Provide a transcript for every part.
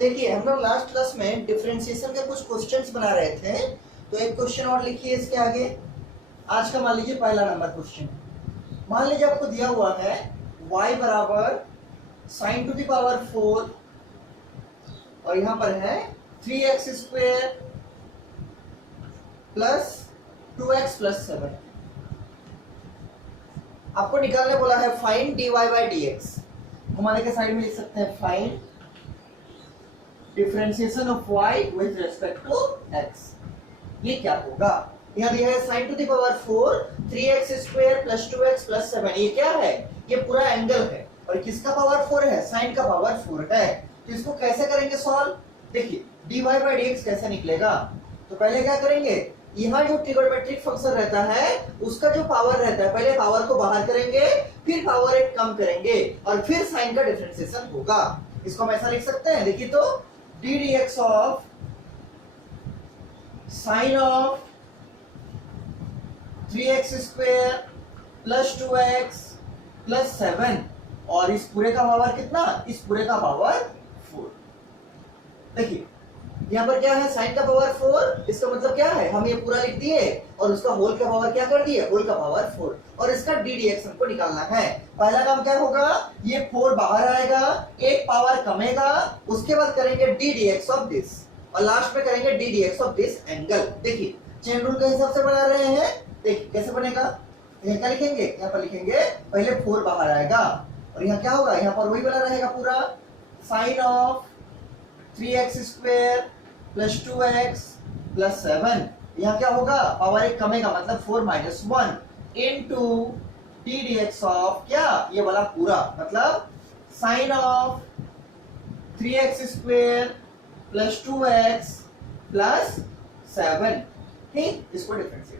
देखिए हम लोग लास्ट क्लास में डिफरेंशिएशन के कुछ क्वेश्चंस बना रहे थे, तो एक क्वेश्चन और लिखिए इसके आगे। आज का मान लीजिए पहला नंबर क्वेश्चन। मान लीजिए आपको दिया हुआ है y बराबर साइन टू द पावर 4 और यहां पर है 3x square plus 2x plus 7। आपको निकालने बोला है फाइंड dy बाई dx। हमारे के साइड में लिख सकते हैं find differentiation of y with respect to x। ये क्या होगा? यहाँ दिया है sine to the power 4 3x square plus 2x plus 7। ये क्या है? ये पूरा एंगल है और किसका पावर 4 है? साइन का पावर 4 है। तो इसको कैसे करेंगे सॉल्व? देखिए dy बाई dx कैसे निकलेगा? तो पहले क्या करेंगे, यहाँ जो ट्रिगोनोमेट्रिक फंक्शन रहता है उसका जो पावर रहता है, पहले पावर को बाहर करेंगे, फिर पावर एक कम करेंगे और फिर साइन का डिफरेंशिएशन होगा। इसको हम ऐसा लिख सकते हैं, देखिए तो D dx of sine of 3x square plus 2x plus 7 और इस पूरे का पावर कितना? इस पूरे का पावर 4। देखिए यहाँ पर क्या है, साइन का पावर 4, इसका मतलब क्या है, हम ये पूरा लिख दिए और उसका होल का पावर क्या कर दिए? होल का पावर 4 और इसका डी dx हमको निकालना है। पहला काम क्या होगा, ये 4 बाहर आएगा, एक पावर कमेगा, उसके बाद करेंगे डी dx ऑफ दिस और लास्ट में करेंगे D dx of this angle. देखिए चेन रूल के हिसाब से बना रहे हैं, देखिए कैसे बनेगा। यहाँ क्या लिखेंगे, यहाँ पर लिखेंगे पहले 4 बाहर आएगा और यहाँ क्या होगा, यहाँ पर वही बना रहेगा पूरा sine of 3x square plus 2x plus 7। यहाँ क्या होगा, पावर एक कमेगा मतलब 4 minus 1 into d dx of क्या, ये वाला पूरा मतलब sine of 3x square plus 2x plus 7। ठीक, इसको डिफरेंशिएट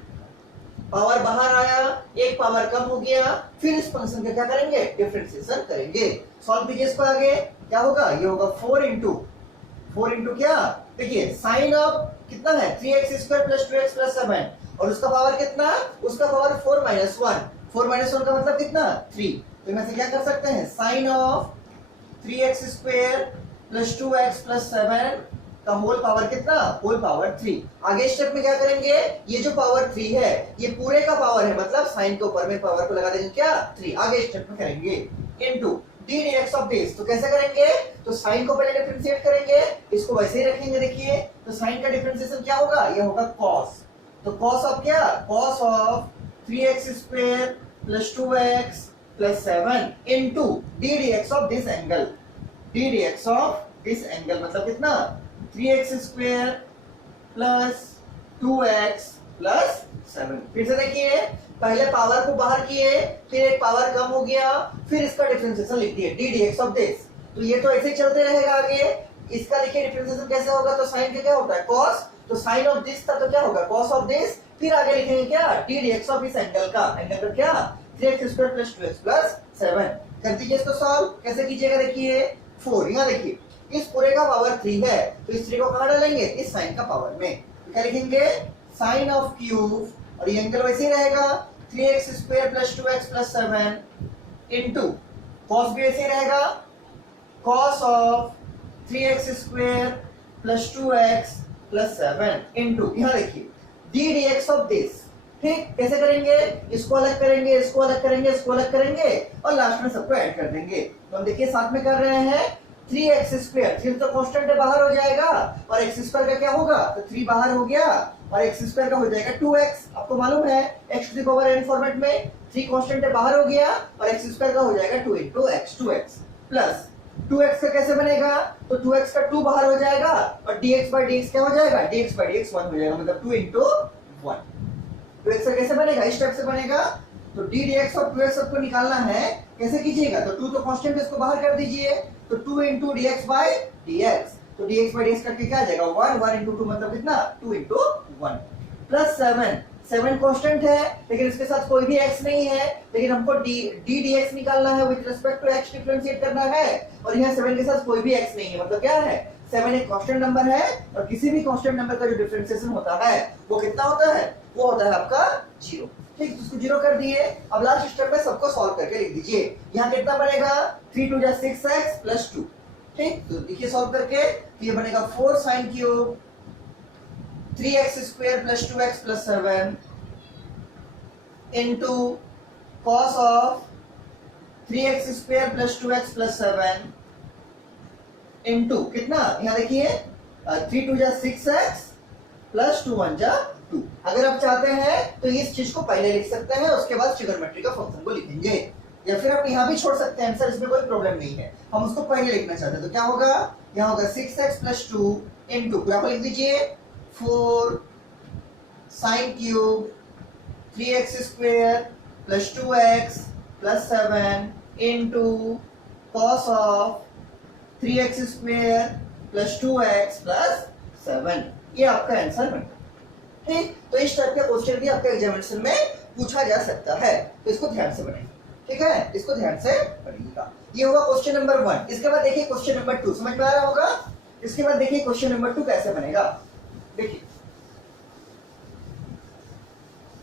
पावर बाहर आया, एक पावर कम हो गया, फिर इस फंक्शन का क्या करेंगे, डिफरेंशिएशन करेंगे। सॉल्व कीजिए इसको आगे, क्या होगा, ये होगा 4 इंटू क्या, देखिए साइन ऑफ कितना है 3x square plus 2x plus 7 और उसका पावर कितना, उसका पावर 4 माइनस 1। 4 माइनस 1 का मतलब कितना, 3। तो इनमें से क्या कर सकते हैं, sine of 3x square plus 2x plus 7 का होल पावर कितना, होल पावर 3। आगे स्टेप में क्या करेंगे, ये जो पावर 3 है ये पूरे का पावर है, मतलब साइन के ऊपर में पावर को लगा देंगे क्या, 3। आगे स्टेप में करेंगे into d dx of this. तो कैसे करेंगे, तो साइन को पहले डिफरेंशिएट करेंगे, इसको वैसे ही रखेंगे। देखिए तो साइन का डिफरेंशिएशन क्या होगा, ये होगा cos। तो cos ऑफ क्या, cos of 3x square plus 2x plus 7 into d dx of this angle. D dx of this angle मतलब कितना, 3x square plus 2x plus 7। फिर से देखिए पहले पावर को बाहर किए, फिर एक पावर कम हो गया, फिर इसका डिफरेंशिएशन लिख दिए डी dx ऑफ दिस। तो ये तो ऐसे ही चलते रहेगा आगे। इसका देखिए डिफरेंशिएशन कैसे होगा, तो साइन का क्या होता है cos, तो साइन ऑफ दिस था तो क्या होगा cos ऑफ दिस, फिर आगे लिखेंगे क्या, डी dx ऑफ इस एंगल का, एंगल का क्या 3x square plus 2x plus 7। कर दीजिए इसको सॉल्व, कैसे कीजिएगा, देखिए 4, यहाँ देखिए इस पूरे का पावर 3 है तो इस 3 को कहां डालेंगे, इस साइन का पावर में। तो क्या लिखेंगे, साइन ऑफ क्यूब और ये एंगल वैसे ही रहेगा 3x square plus 2x plus 7 into cos भी वैसे ही रहेगा cos of 3x square plus 2x plus 7 into यहाँ देखिए डी dx ऑफ दिस। ठीक, कैसे करेंगे, इसको अलग करेंगे, इसको अलग करेंगे, इसको अलग करेंगे और लास्ट में सबको ऐड कर देंगे। तो हम देखिए साथ में कर रहे हैं 3x स्क्वायर, फिर तो कांस्टेंट बाहर हो जाएगा और x स्क्वायर का क्या होगा, तो 3 बाहर हो गया और x स्क्वायर का हो जाएगा 2x। आपको मालूम है x to the power n format में 3 कांस्टेंट बाहर हो गया और x स्क्वायर का हो जाएगा 2 into x, 2x plus 2x का कैसे बनेगा, तो 2x का 2 बाहर हो जाएगा और dx by dx क्या हो जाएगा, dx by dx 1 हो जाएगा, मतलब 2 into 1। 2x का कैसे बनेगा, इस टाइप से बनेगा। तो डी dx और 2x सबको निकालना है, कैसे कीजिएगा, तो 2 तो कांस्टेंट है, इसको बाहर कर दीजिए, तो 2 into dx by dx, तो dx by dx करके क्या आ जाएगा 1 into 2 मतलब कितना 2 into 1 प्लस 7 कांस्टेंट है लेकिन इसके साथ कोई भी x नहीं है, लेकिन हमको डी dx निकालना है with respect to x differentiate करना है और यहाँ 7 के साथ कोई भी x नहीं है, मतलब क्या है 7 एक कांस्टेंट नंबर है और किसी भी कांस्टेंट नंबर का जो डिफरेंशिएशन होता है वो कितना होता है, वो होता है आपका 0। ठीक, तो उसको 0 कर दिए। अब लास्ट स्टेप में सबको सॉल्व करके लिख दीजिए। यहाँ कितना बनेगा, 3 2 6x प्लस 2 ठीक, तो देखिए सॉल्व करके, तो ये बनेगा 4 sine cube 3x square plus 2x plus 7 into cos of 3x square plus 2x plus 7 into कितना, यहाँ देखिए 3 2 जा 6x प्लस 2 1 जा 2। अगर आप चाहते हैं तो इस चीज को पहले लिख सकते हैं, उसके बाद ट्रिगोनोमेट्री का फंक्शन को लिखेंगे, या फिर आप यहाँ भी छोड़ सकते हैं आंसर, इसमें कोई प्रॉब्लम नहीं है। हम उसको पहले लिखना चाहते हैं तो क्या होगा, यहाँ होगा 6x प्लस 2 इंटू पूरा को लिख दीजिए 4 sine cube 3x square plus 2x plus 7 into cos of 3x square plus 2x plus 7। ये आपका आंसर बनता है। ठीक, तो इस टाइप का क्वेश्चन भी आपके एग्जामिनेशन में पूछा जा सकता है, तो इसको ध्यान से बनाइए। ठीक है, इसको ध्यान से पढ़िएगा। ये होगा क्वेश्चन नंबर 1। इसके बाद देखिए क्वेश्चन नंबर 2, समझ में आ रहा होगा। इसके बाद देखिए क्वेश्चन नंबर 2 कैसे बनेगा। देखिए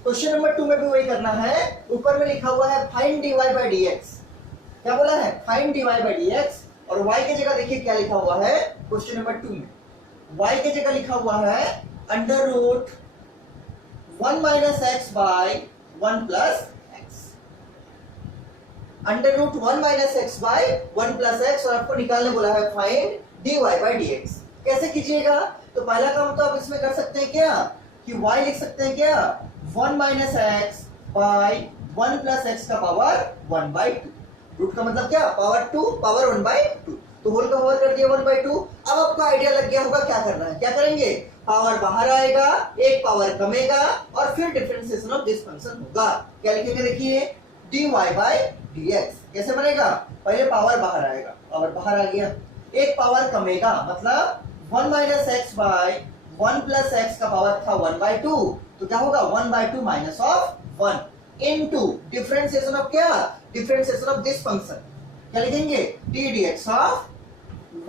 क्वेश्चन नंबर 2 में भी वही करना है। ऊपर में लिखा हुआ है फाइंड dy बाय dx। क्या बोला है, फाइंड dy बाय dx, और y की जगह देखिए क्या लिखा हुआ है क्वेश्चन नंबर 2 में। y की जगह लिखा हुआ है under root 1 minus x by 1 plus x. Under root 1 minus x by 1 plus x, और आपको निकालने बोला है फाइंड dy बाय dx। कैसे कीजिएगा, तो पहला काम तो आप इसमें कर सकते हैं क्या, कि y लिख सकते हैं क्या 1 minus x by 1 plus x का पावर 1 बाय 2। रूट का मतलब क्या, पावर 2 पावर 1 बाय 2, तो होल का पावर कर दिया 1 बाय 2। अब आपको आइडिया लग गया होगा क्या करना है। क्या करेंगे, पावर बाहर आएगा, एक पावर कमेगा, और फिर डिफरेंशिएशन ऑफ दिस फंक्शन होगा। क्या लिखेंगे, देखिए dy बाय dx। कैसे बनेगा, पहले पावर बाहर आएगा, पावर बाहर आ गया, एक पावर कमेगा, मतलब 1 minus x by 1 plus x का पावर था 1 बाय 2, तो क्या होगा 1 by 2 minus of 1 into differentiation of क्या, डिफरेंशिएशन ऑफ दिस फंक्शन। क्या लिखेंगे, d dx of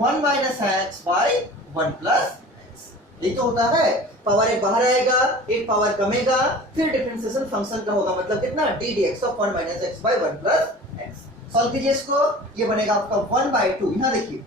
1 minus x by 1 plus x. ये तो होता है, पावर एक बाहर आएगा, एक पावर कमेगा, फिर डिफरेंशिएशन फंक्शन का होगा, मतलब कितना d dx of 1 minus x by 1 plus x. Solve कीजिए इसको, ये बनेगा आपका 1 बाय 2। यहाँ देखिए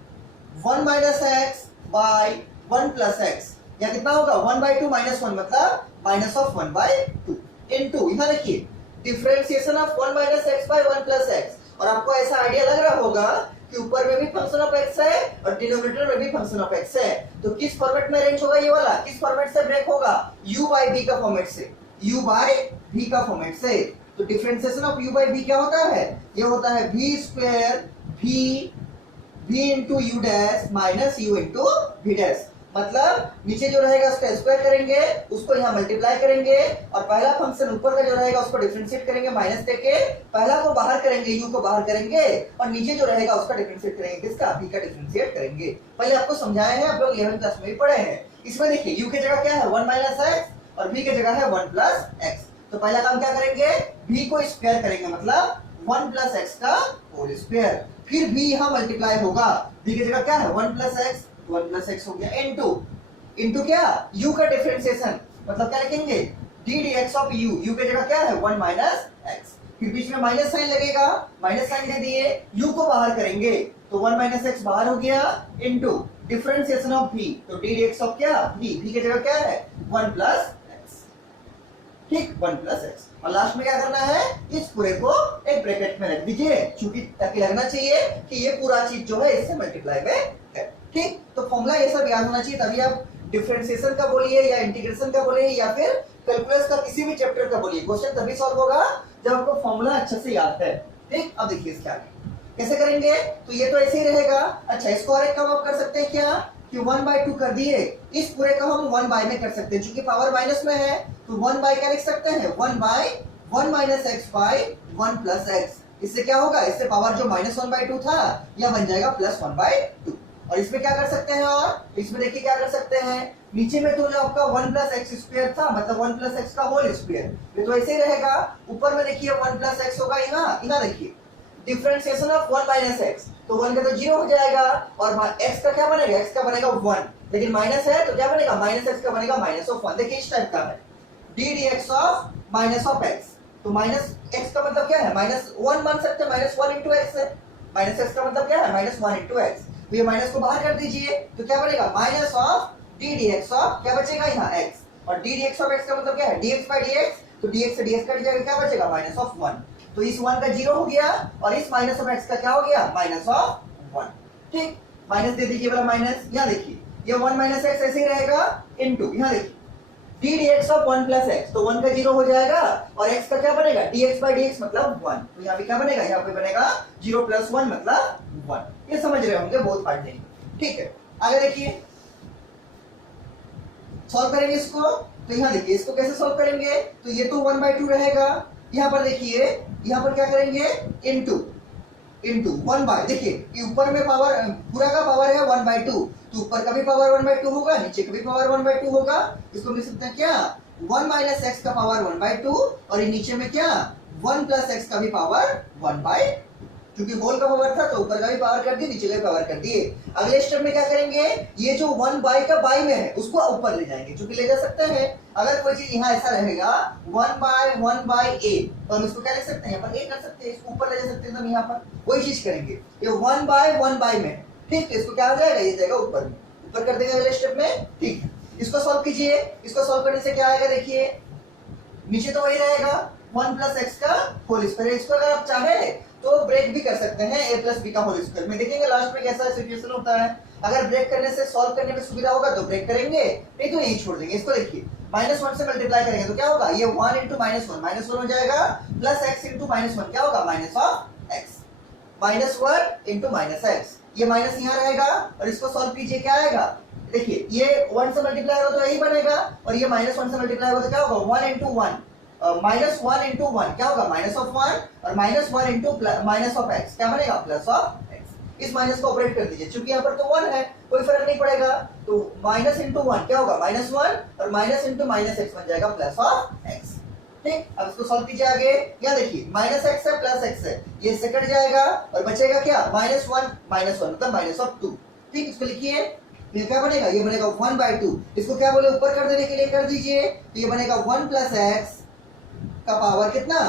1 minus x by 1 plus x, यहाँ कितना होगा 1 बाय 2 माइनस 1, मतलब माइनस ऑफ 1 बाय 2 इनटू, यहाँ देखिए differentiation of 1 minus x by 1 plus x. और आपको ऐसा आइडिया लग रहा होगा कि ऊपर में भी फंक्शन ऑफ एक्स है और डिनोमिनेटर में भी फंक्शन ऑफ एक्स है, तो किस फॉर्मेट में अरेंज होगा ये वाला, किस फॉर्मेट से ब्रेक होगा, u बाय v का फॉर्मेट से, u बाय v का फॉर्मेट से। तो differentiation of u by v क्या होता है, ये होता है v square v into u dash minus u into v dash. मतलब नीचे जो रहेगा उसका स्क्वायर करेंगे, उसको यहाँ मल्टीप्लाई करेंगे, और पहला फंक्शन ऊपर का जो रहेगा उसको डिफरेंशिएट करेंगे माइनस देके, पहला को बाहर करेंगे, u को बाहर करेंगे, और नीचे जो रहेगा उसका डिफरेंशिएट करेंगे, किसका, v का डिफरेंशिएट करेंगे। पहले आपको समझाए हैं, आप लोग 11th क्लास में भी पढ़े हैं। इसमें देखिए u की जगह क्या है 1 माइनस एक्स और v की जगह है 1 प्लस एक्स। तो पहला काम क्या करेंगे, v को स्क्वायर करेंगे, मतलब 1 प्लस एक्स का होल स्क्वायर, फिर v यहाँ मल्टीप्लाई होगा, v की जगह क्या है 1 प्लस एक्स, 1 प्लस एक्स हो गया, इनटू क्या, u का डिफरेंशिएशन, मतलब क्या लिखेंगे d dx of u, u की जगह क्या है 1 माइनस एक्स, फिर बीच में माइनस साइन लगेगा, माइनस साइन दे दिए, u को बाहर करेंगे तो 1 माइनस एक्स बाहर हो गया, इनटू डिफरेंशिएशन ऑफ v, तो d dx ऑफ क्या v, v की जगह क्या है 1 प्लस एक्स। ठीक, 1 प्लस एक्स, और लास्ट में क्या करना है, इस पूरे को एक ब्रैकेट में रख दीजिए, क्योंकि ताकि लगना चाहिए कि ये पूरा चीज जो है इससे मल्टीप्लाई में है। ठीक, तो फॉर्मूला ये सब याद होना चाहिए, तभी आप डिफरेंशिएशन का बोलिए या इंटीग्रेशन का बोलिए या फिर कैलकुलस का किसी भी चैप्टर का बोलिए, क्वेश्चन तभी सॉल्व होगा जब आपको फॉर्मूला अच्छे से याद है। ठीक, अब देखिए इसके आगे कैसे करेंगे, तो ये तो ऐसे ही रहेगा। अच्छा, इसको और एक काम आप कर सकते हैं क्या, कि 1 बाय 2 कर दिए, इस पूरे का हम 1 बाय में कर सकते हैं, क्योंकि पावर माइनस में है, तो 1 बाय क्या लिख सकते हैं, 1 by 1 minus x by 1 plus x. इससे क्या होगा, इससे पावर जो माइनस 1 बाय 2 था यह बन जाएगा प्लस 1 बाय 2। और इसमें क्या कर सकते हैं, और इसमें देखिए क्या कर सकते हैं, नीचे में तो जो आपका 1 प्लस एक्स स्क्वायर था, मतलब 1 प्लस एक्स का होल स्क्वायर, ये तो ऐसे ही रहेगा। ऊपर में देखिए 1 प्लस एक्स होगा, यहाँ देखिए डिफरेंशिएशन ऑफ 1 माइनस एक्स, तो 1 का तो 0 हो जाएगा, और x का क्या बनेगा, x का बनेगा 1, लेकिन माइनस है तो क्या बनेगा, माइनस x का बनेगा माइनस ऑफ 1। देखिए इस टाइप का है d dx of minus of x, तो माइनस x का मतलब क्या है, माइनस 1 मान सकते हैं, माइनस 1 इंटू एक्स है, माइनस x का मतलब क्या है, माइनस 1 इंटू एक्स। तो ये माइनस को बाहर कर दीजिए, तो क्या बनेगा minus of D D x of क्या बचेगा यहाँ एक्स, और D D x of x का मतलब क्या है dx बाई dx, तो dx से dx कट जाएगा, क्या बचेगा माइनस ऑफ 1। तो इस 1 का 0 हो गया और इस माइनस ऑफ x का क्या हो गया माइनस ऑफ 1। ठीक, माइनस दे दीजिए वाला माइनस, यहाँ देखिए ये 1 माइनस एक्स ऐसे ही रहेगा इनटू यहाँ देखिए D D x of 1 plus x, तो 1 का 0 हो जाएगा और x का क्या बनेगा dx बाई dx मतलब 1, तो यहाँ पे क्या बनेगा, यहाँ पे बनेगा 0 प्लस 1 मतलब 1। ये समझ रहे होंगे बहुत पार्ट नहीं। ठीक है, आगे देखिए सॉल्व करेंगे इसको, तो यहाँ देखिए इसको कैसे सॉल्व करेंगे, तो ये तो 1/2 रहेगा, यहाँ पर देखिए यहाँ पर क्या करेंगे इनटू 1 बाय, देखिए ये ऊपर में पावर पूरा का पावर है 1/2, तो ऊपर का भी पावर 1/2 होगा, नीचे का भी पावर 1/2 होगा। इसको लिख सकते हैं क्या 1 माइनस एक्स का पावर 1/2 और ये नीचे में क्या 1 प्लस एक्स का भी पावर 1/2, क्योंकि होल का पावर था तो ऊपर का भी पावर कर दिए, नीचे का भी पावर कर दिए। अगले स्टेप में क्या करेंगे, ये जो 1 बाई का बाई में है उसको ऊपर ले जाएंगे, क्योंकि ले जा सकते हैं। अगर कोई चीज यहाँ ऐसा रहेगा 1 बाई ए, तो हम इसको क्या लिख सकते हैं, यहाँ पर ए कर सकते हैं, इसको ऊपर ले जा सकते हैं, तो हम यहाँ पर वही चीज करेंगे। ये 1 बाई में, ठीक, तो इसको क्या हो जाएगा, ये जाएगा ऊपर में, ऊपर कर देंगे अगले स्टेप में। ठीक है, इसको सॉल्व कीजिए, इसको सॉल्व करने से क्या आएगा, देखिए नीचे तो वही रहेगा 1 प्लस एक्स का होल स्क्वायर। इसको अगर आप चाहे तो ब्रेक भी कर सकते हैं a प्लस बी का होल स्क्वायर में, देखेंगे लास्ट में कैसा सिचुएशन होता है। अगर ब्रेक करने से सॉल्व करने में सुविधा होगा तो ब्रेक करेंगे, नहीं तो यही छोड़ देंगे। इसको देखिए -1 से मल्टीप्लाई करेंगे तो क्या होगा, ये 1 इंटू -1 हो जाएगा, प्लस x इंटू -1 क्या होगा minus of x, -1 into -x, ये माइनस यहाँ रहेगा और इसको सॉल्व कीजिए क्या आएगा, देखिए ये 1 से मल्टीप्लाई होगा तो यही बनेगा, और ये -1 से मल्टीप्लाई होगा तो क्या होगा 1 इंटू 1, -1 इंटू 1 क्या होगा माइनस ऑफ 1, और -1 इंटू माइनस ऑफ x क्या बनेगा प्लस ऑफ x। इस माइनस को ऑपरेट कर दीजिए, क्योंकि यहाँ पर तो 1 है कोई फर्क नहीं पड़ेगा, तो माइनस इंटू 1 क्या होगा -1 और माइनस इंटू -x बन जाएगा प्लस ऑफ x। ठीक, अब इसको सॉल्व कीजिए आगे, यहाँ देखिए -x है प्लस x है, ये से कट जाएगा और बचेगा क्या -1 मतलब माइनस ऑफ 2। ठीक, इसको लिखिए, ये क्या बनेगा, ये बनेगा 1/2, इसको क्या बोले ऊपर कर देने के लिए कर दीजिए, तो ये बनेगा 1 प्लस एक्स का पावर कितना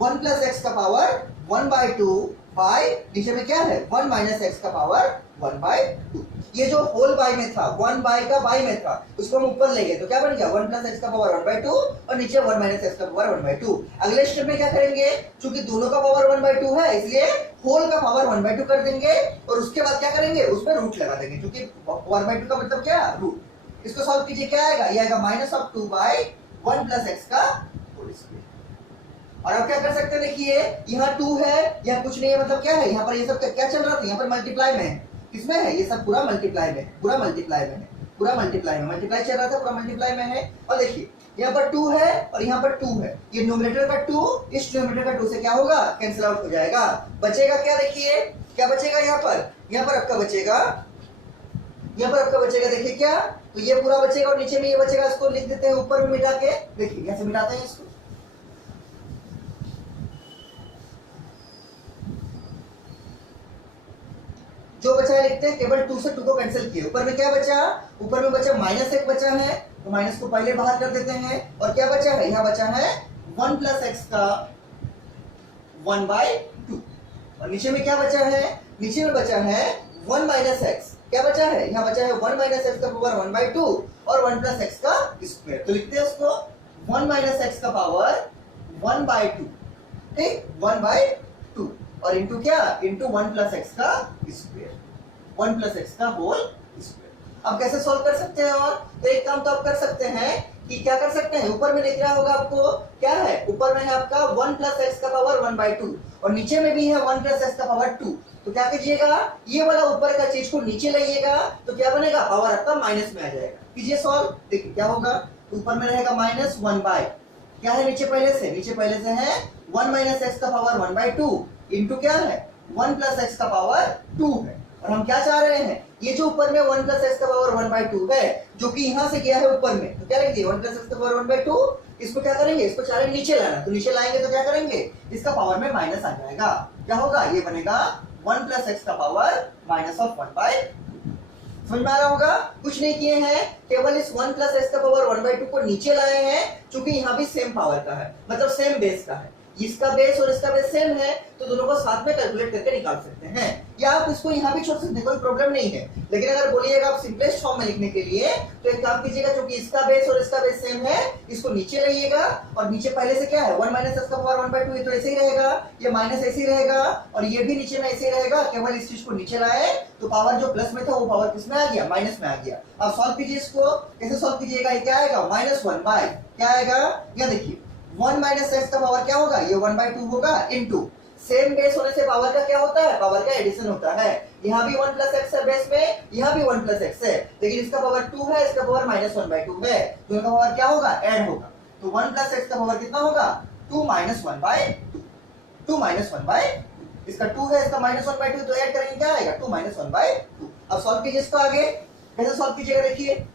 1 प्लस एक्स का पावर 1/2 बाय नीचे में क्या है 1 माइनस एक्स का पावर 1/2। ये जो होल बाय में था 1 बाय का बाय में था उसको हम ऊपर ले गए, तो क्या बन गया 1 प्लस एक्स का पावर 1/2 और नीचे 1 माइनस एक्स का पावर 1/2। अगले स्टेप में क्या करेंगे, क्योंकि दोनों का पावर 1/2 है इसलिए होल का पावर 1/2 कर देंगे, और उसके बाद क्या करेंगे उसमें रूट लगा देंगे, क्योंकि 1/2 का मतलब क्या रूट। इसको सॉल्व कीजिए क्या आएगा, ये आएगा -2 बाय 1 प्लस एक्स का होल स्क्वायर। और अब क्या कर सकते हैं, देखिए यहाँ 2 है, यहाँ कुछ नहीं है, मतलब क्या है यहाँ पर ये सब क्या चल रहा था, यहाँ पर मल्टीप्लाई में है, किसमें है ये सब पूरा मल्टीप्लाई में, पूरा मल्टीप्लाई में है, पूरा मल्टीप्लाई में मल्टीप्लाई चल रहा था, पूरा मल्टीप्लाई में है। और देखिए यहाँ पर 2 है और यहाँ पर 2 है, ये न्यूमरेटर का 2 इस न्यूमरेटर का 2 से क्या होगा कैंसिल आउट हो जाएगा, बचेगा क्या, देखिए क्या बचेगा यहाँ पर आपका बचेगा, यहाँ पर आपका बचेगा देखिए क्या, तो ये पूरा बचेगा और नीचे में ये बचेगा, इसको लिख देते हैं ऊपर में मिटा के, देखिए यहाँ से मिटाते हैं इसको, जो बचा है लिखते हैं, केवल 2 से 2 को कैंसिल किए, ऊपर में क्या बचा, ऊपर में बचा -1 बचा है, तो माइनस को पहले बाहर कर देते हैं, और क्या बचा है यहाँ बचा है 1 प्लस एक्स का 1/2, और नीचे में क्या बचा है, नीचे में बचा है 1 माइनस एक्स, क्या बचा है यहाँ बचा है 1 माइनस एक्स का पावर 1/2 और 1 प्लस एक्स का स्क्वायर, तो लिखते हैं उसको 1 माइनस एक्स का पावर 1/2, ठीक 1/2 और इंटू क्या इंटू 1 प्लस एक्स का स्क्वायर, 1 प्लस एक्स का होल स्क्वायर। अब कैसे सॉल्व कर सकते हैं, और तो एक काम तो आप कर सकते हैं कि क्या कर सकते हैं, ऊपर में दिख रहा होगा आपको क्या है, ऊपर में है आपका 1 प्लस एक्स का पावर 1/2 और नीचे में भी है 1 प्लस एक्स का पावर 2, तो क्या कीजिएगा ये वाला ऊपर का चीज को नीचे लाइएगा, तो क्या बनेगा पावर आपका माइनस में आ जाएगा। कीजिए सॉल्व, देखिए क्या होगा, ऊपर में रहेगा -1 बाय क्या है नीचे पहले से है 1 माइनस एक्स का पावर 1/2 इंटू क्या है 1 प्लस एक्स का पावर 2 है, और हम क्या चाह रहे हैं, ये जो ऊपर में 1 प्लस एक्स का पावर 1/2 है जो कि यहाँ से गया है ऊपर में, तो क्या लिखिए 1 प्लस एक्स का पावर 1/2, इसको क्या करेंगे, इसको चाह रहे नीचे लाना, तो नीचे लाएंगे तो क्या करेंगे इसका पावर में माइनस आ जाएगा, क्या होगा ये बनेगा 1 प्लस एक्स का पावर माइनस ऑफ 1/2। समझ में आ रहा होगा, कुछ नहीं किए हैं, केवल इस 1 प्लस एक्स का पावर 1/2 को नीचे लाए हैं, क्योंकि यहाँ भी सेम पावर का है, मतलब सेम बेस का है, इसका बेस और इसका बेस सेम है, तो दोनों को साथ में कैलकुलेट करके निकाल सकते हैं। या आप इसको यहाँ भी छोड़ सकते हैं, कोई प्रॉब्लम नहीं है। लेकिन अगर बोलिएगा आप सिंपलेस्ट फॉर्म में लिखने के लिए तो एक काम कीजिएगा, क्योंकि इसका बेस और इसका बेस सेम है, इसको नीचे लाइएगा और नीचे पहले से क्या है 1 माइनस एक्स का पावर 1/2, ये तो ऐसे ही रहेगा, ये माइनस ऐसे ही रहेगा और ये भी नीचे में ऐसे ही रहेगा। केवल इस चीज को नीचे लाए तो पावर जो प्लस में था वो पावर किस में आ गया, माइनस में आ गया। अब सॉल्व कीजिए इसको, कैसे सॉल्व कीजिएगा, ये क्या आएगा -1 बाय क्या आएगा, या देखिए 1 माइनस एक्स का पावर क्या होगा, ये 1/2 होगा इनटू सेम बेस होने से पावर का क्या होता है, पावर का एडिशन होता है। यहाँ भी 1 प्लस एक्स है बेस में, यहाँ भी 1 प्लस एक्स है, लेकिन इसका पावर 2 है, इसका पावर -1/2 है, तो इनका पावर क्या होगा, ऐड होगा। तो 1 प्लस एक्स का पावर कितना होगा, 2 माइनस 1/2, 2 माइनस 1/2, इसका 2 है, इसका -1/2, तो ऐड करेंगे क्या आएगा, 2 माइनस 1/2। अब सॉल्व कीजिए इसको आगे, कैसे सॉल्व कीजिएगा देखिए,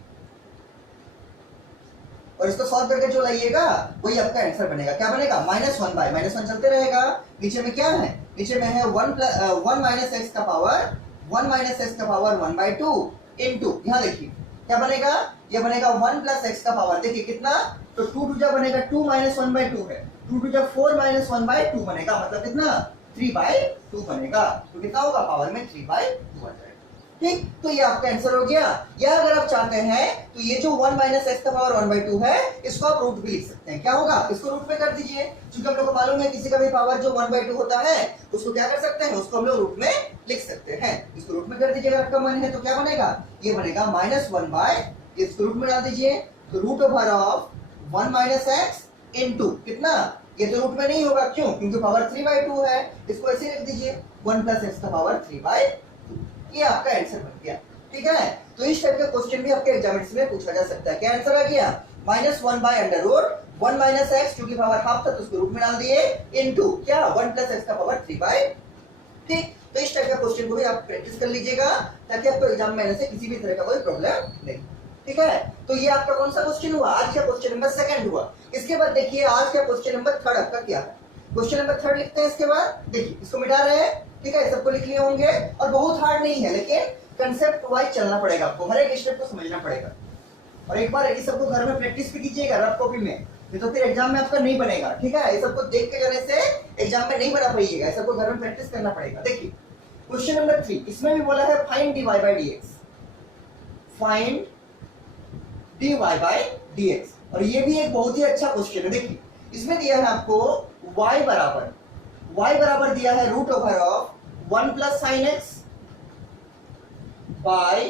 और इसको सॉल्व करके जो लाइएगा वही आपका आंसर बनेगा। क्या बनेगा, -1 बाय -1 चलते रहेगा, नीचे में क्या है, नीचे में है 1 माइनस एक्स का पावर 1/2 इनटू, यहाँ देखिए क्या बनेगा, ये बनेगा 1 प्लस एक्स का पावर, देखिए कितना, तो 2 टू जा बनेगा 2 माइनस 1/2 है, 2 टू जा 4 माइनस 1/2 बनेगा, मतलब कितना 3/2 बनेगा। तो कितना होगा, पावर में 3/2 आ जाएगा। ठीक, तो ये आपका आंसर हो गया। या अगर आप चाहते हैं तो ये जो 1 माइनस एक्स का पावर 1/2 है, इसको आप रूट भी लिख सकते हैं। क्या होगा, इसको रूट में कर दीजिए, क्योंकि हम लोग को मालूम है किसी का भी पावर जो 1/2 होता है उसको क्या कर सकते हैं, उसको हम लोग रूट में लिख सकते हैं। इसको रूट में कर दीजिए अगर आपका मन है तो क्या बनेगा, ये बनेगा -1 बाय, इसको रूट में डाल दीजिए, तो root over of 1 minus x into कितना, ये तो रूट में नहीं होगा, क्यों, क्योंकि पावर 3/2 है, इसको ऐसे लिख दीजिए 1 प्लस एक्स का पावर 3/2, ये आपका आंसर बन गया। ठीक है, तो इस टाइप का क्वेश्चन भी आपके एग्जामिनेशन में पूछा जा सकता है। क्या आंसर आ गया, -1 by under root 1 minus x, क्योंकि पावर हाफ था तो उसको रूट में डाल दिए, इनटू क्या 1 प्लस एक्स का पावर 3/2। ठीक, तो इस टाइप का क्वेश्चन को भी आप प्रैक्टिस कर लीजिएगा, ताकि आपको एग्जाम में आने से किसी भी तरह का कोई प्रॉब्लम नहीं। ठीक है, तो ये आपका कौन सा क्वेश्चन हुआ, आज का क्वेश्चन नंबर 2 हुआ। इसके बाद देखिए आज का क्वेश्चन नंबर 3 आपका क्या है। क्वेश्चन नंबर 3 लिखते हैं, इसके बाद देखिए इसको मिटा रहे हैं। ठीक है, सबको लिख लिए होंगे और बहुत हार्ड नहीं है, लेकिन कंसेप्ट वाइज चलना पड़ेगा, आपको हर एक स्टेप को समझना पड़ेगा। और एक बार ये सबको घर में प्रैक्टिस भी कीजिएगा रफ कॉपी में, नहीं तो फिर एग्जाम में आपका नहीं बनेगा। ठीक है, ये सबको देख के जाने से एग्जाम में नहीं बना पाइएगा, ये सबको घर में प्रैक्टिस करना पड़ेगा। देखिए क्वेश्चन नंबर 3, इसमें भी बोला है find dy by dx, find dy by dx, और ये भी एक बहुत ही अच्छा क्वेश्चन है। देखिए इसमें दिया है आपको y बराबर दिया है root over of 1 plus sine x by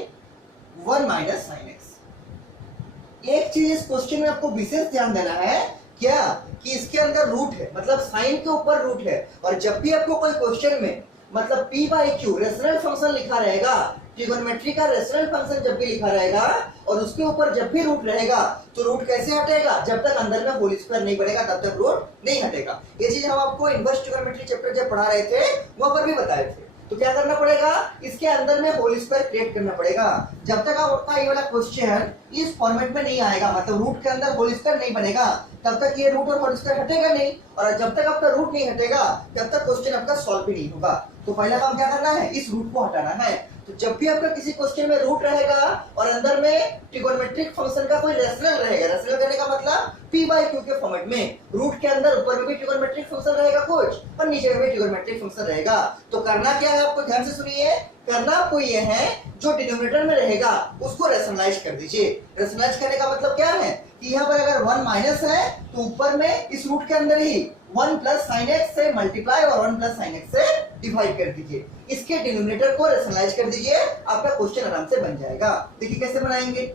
1 minus sine x. एक चीज इस क्वेश्चन में आपको विशेष ध्यान देना है, क्या कि इसके अंदर रूट है, मतलब साइन के ऊपर रूट है। और जब भी आपको कोई क्वेश्चन में मतलब p by Q rational function लिखा रहेगा, ट्रिगोनोमेट्री का रेशनल फंक्शन जब भी लिखा रहेगा और उसके ऊपर जब भी रूट रहेगा, तो रूट कैसे हटेगा, जब तक अंदर में होल स्क्वायर नहीं बनेगा तब तक रूट नहीं हटेगा। ये चीज हम आपको इनवर्स ट्रिगोनोमेट्री चैप्टर जब पढ़ा रहे थे वहां पर भी बताए थे। तो क्या करना पड़ेगा, इसके अंदर में होल स्क्वायर क्रिएट करना पड़ेगा। जब तक आपका ये वाला क्वेश्चन इस फॉर्मेट में नहीं आएगा, मतलब रूट के अंदर होल स्क्वायर नहीं बनेगा, तब तक ये रूट और होल स्क्वायर हटेगा नहीं। और जब तक आपका रूट नहीं हटेगा तब तक क्वेश्चन आपका सॉल्व भी नहीं होगा। तो पहला काम क्या करना है, इस रूट को हटाना है। तो जब भी आपका किसी क्वेश्चन में रूट रहेगा और अंदर में ट्रिगोनोमेट्रिक फंक्शन का कोई रेशनल रहेगा, रेशनल करने का मतलब p बाई क्यू के फॉर्मेट में, रूट के अंदर ऊपर में भी ट्रिगोनोमेट्रिक फंक्शन रहेगा कुछ और नीचे में भी ट्रिगोनोमेट्रिक फंक्शन रहेगा। तो करना क्या है, आपको ध्यान से सुनिए, करना आपको ये है जो डिनोमिनेटर में रहेगा उसको रेशनलाइज कर दीजिए। रेशनलाइज करने का मतलब क्या है कि यहाँ पर अगर 1 माइनस है तो ऊपर में इस रूट के अंदर ही 1 प्लस साइन एक्स से मल्टीप्लाई और 1 प्लस साइन एक्स से डिवाइड कर दीजिए। इसके डिनोमिनेटर को रेशनलाइज कर दीजिए, आपका क्वेश्चन आराम से बन जाएगा। देखिए कैसे बनाएंगे,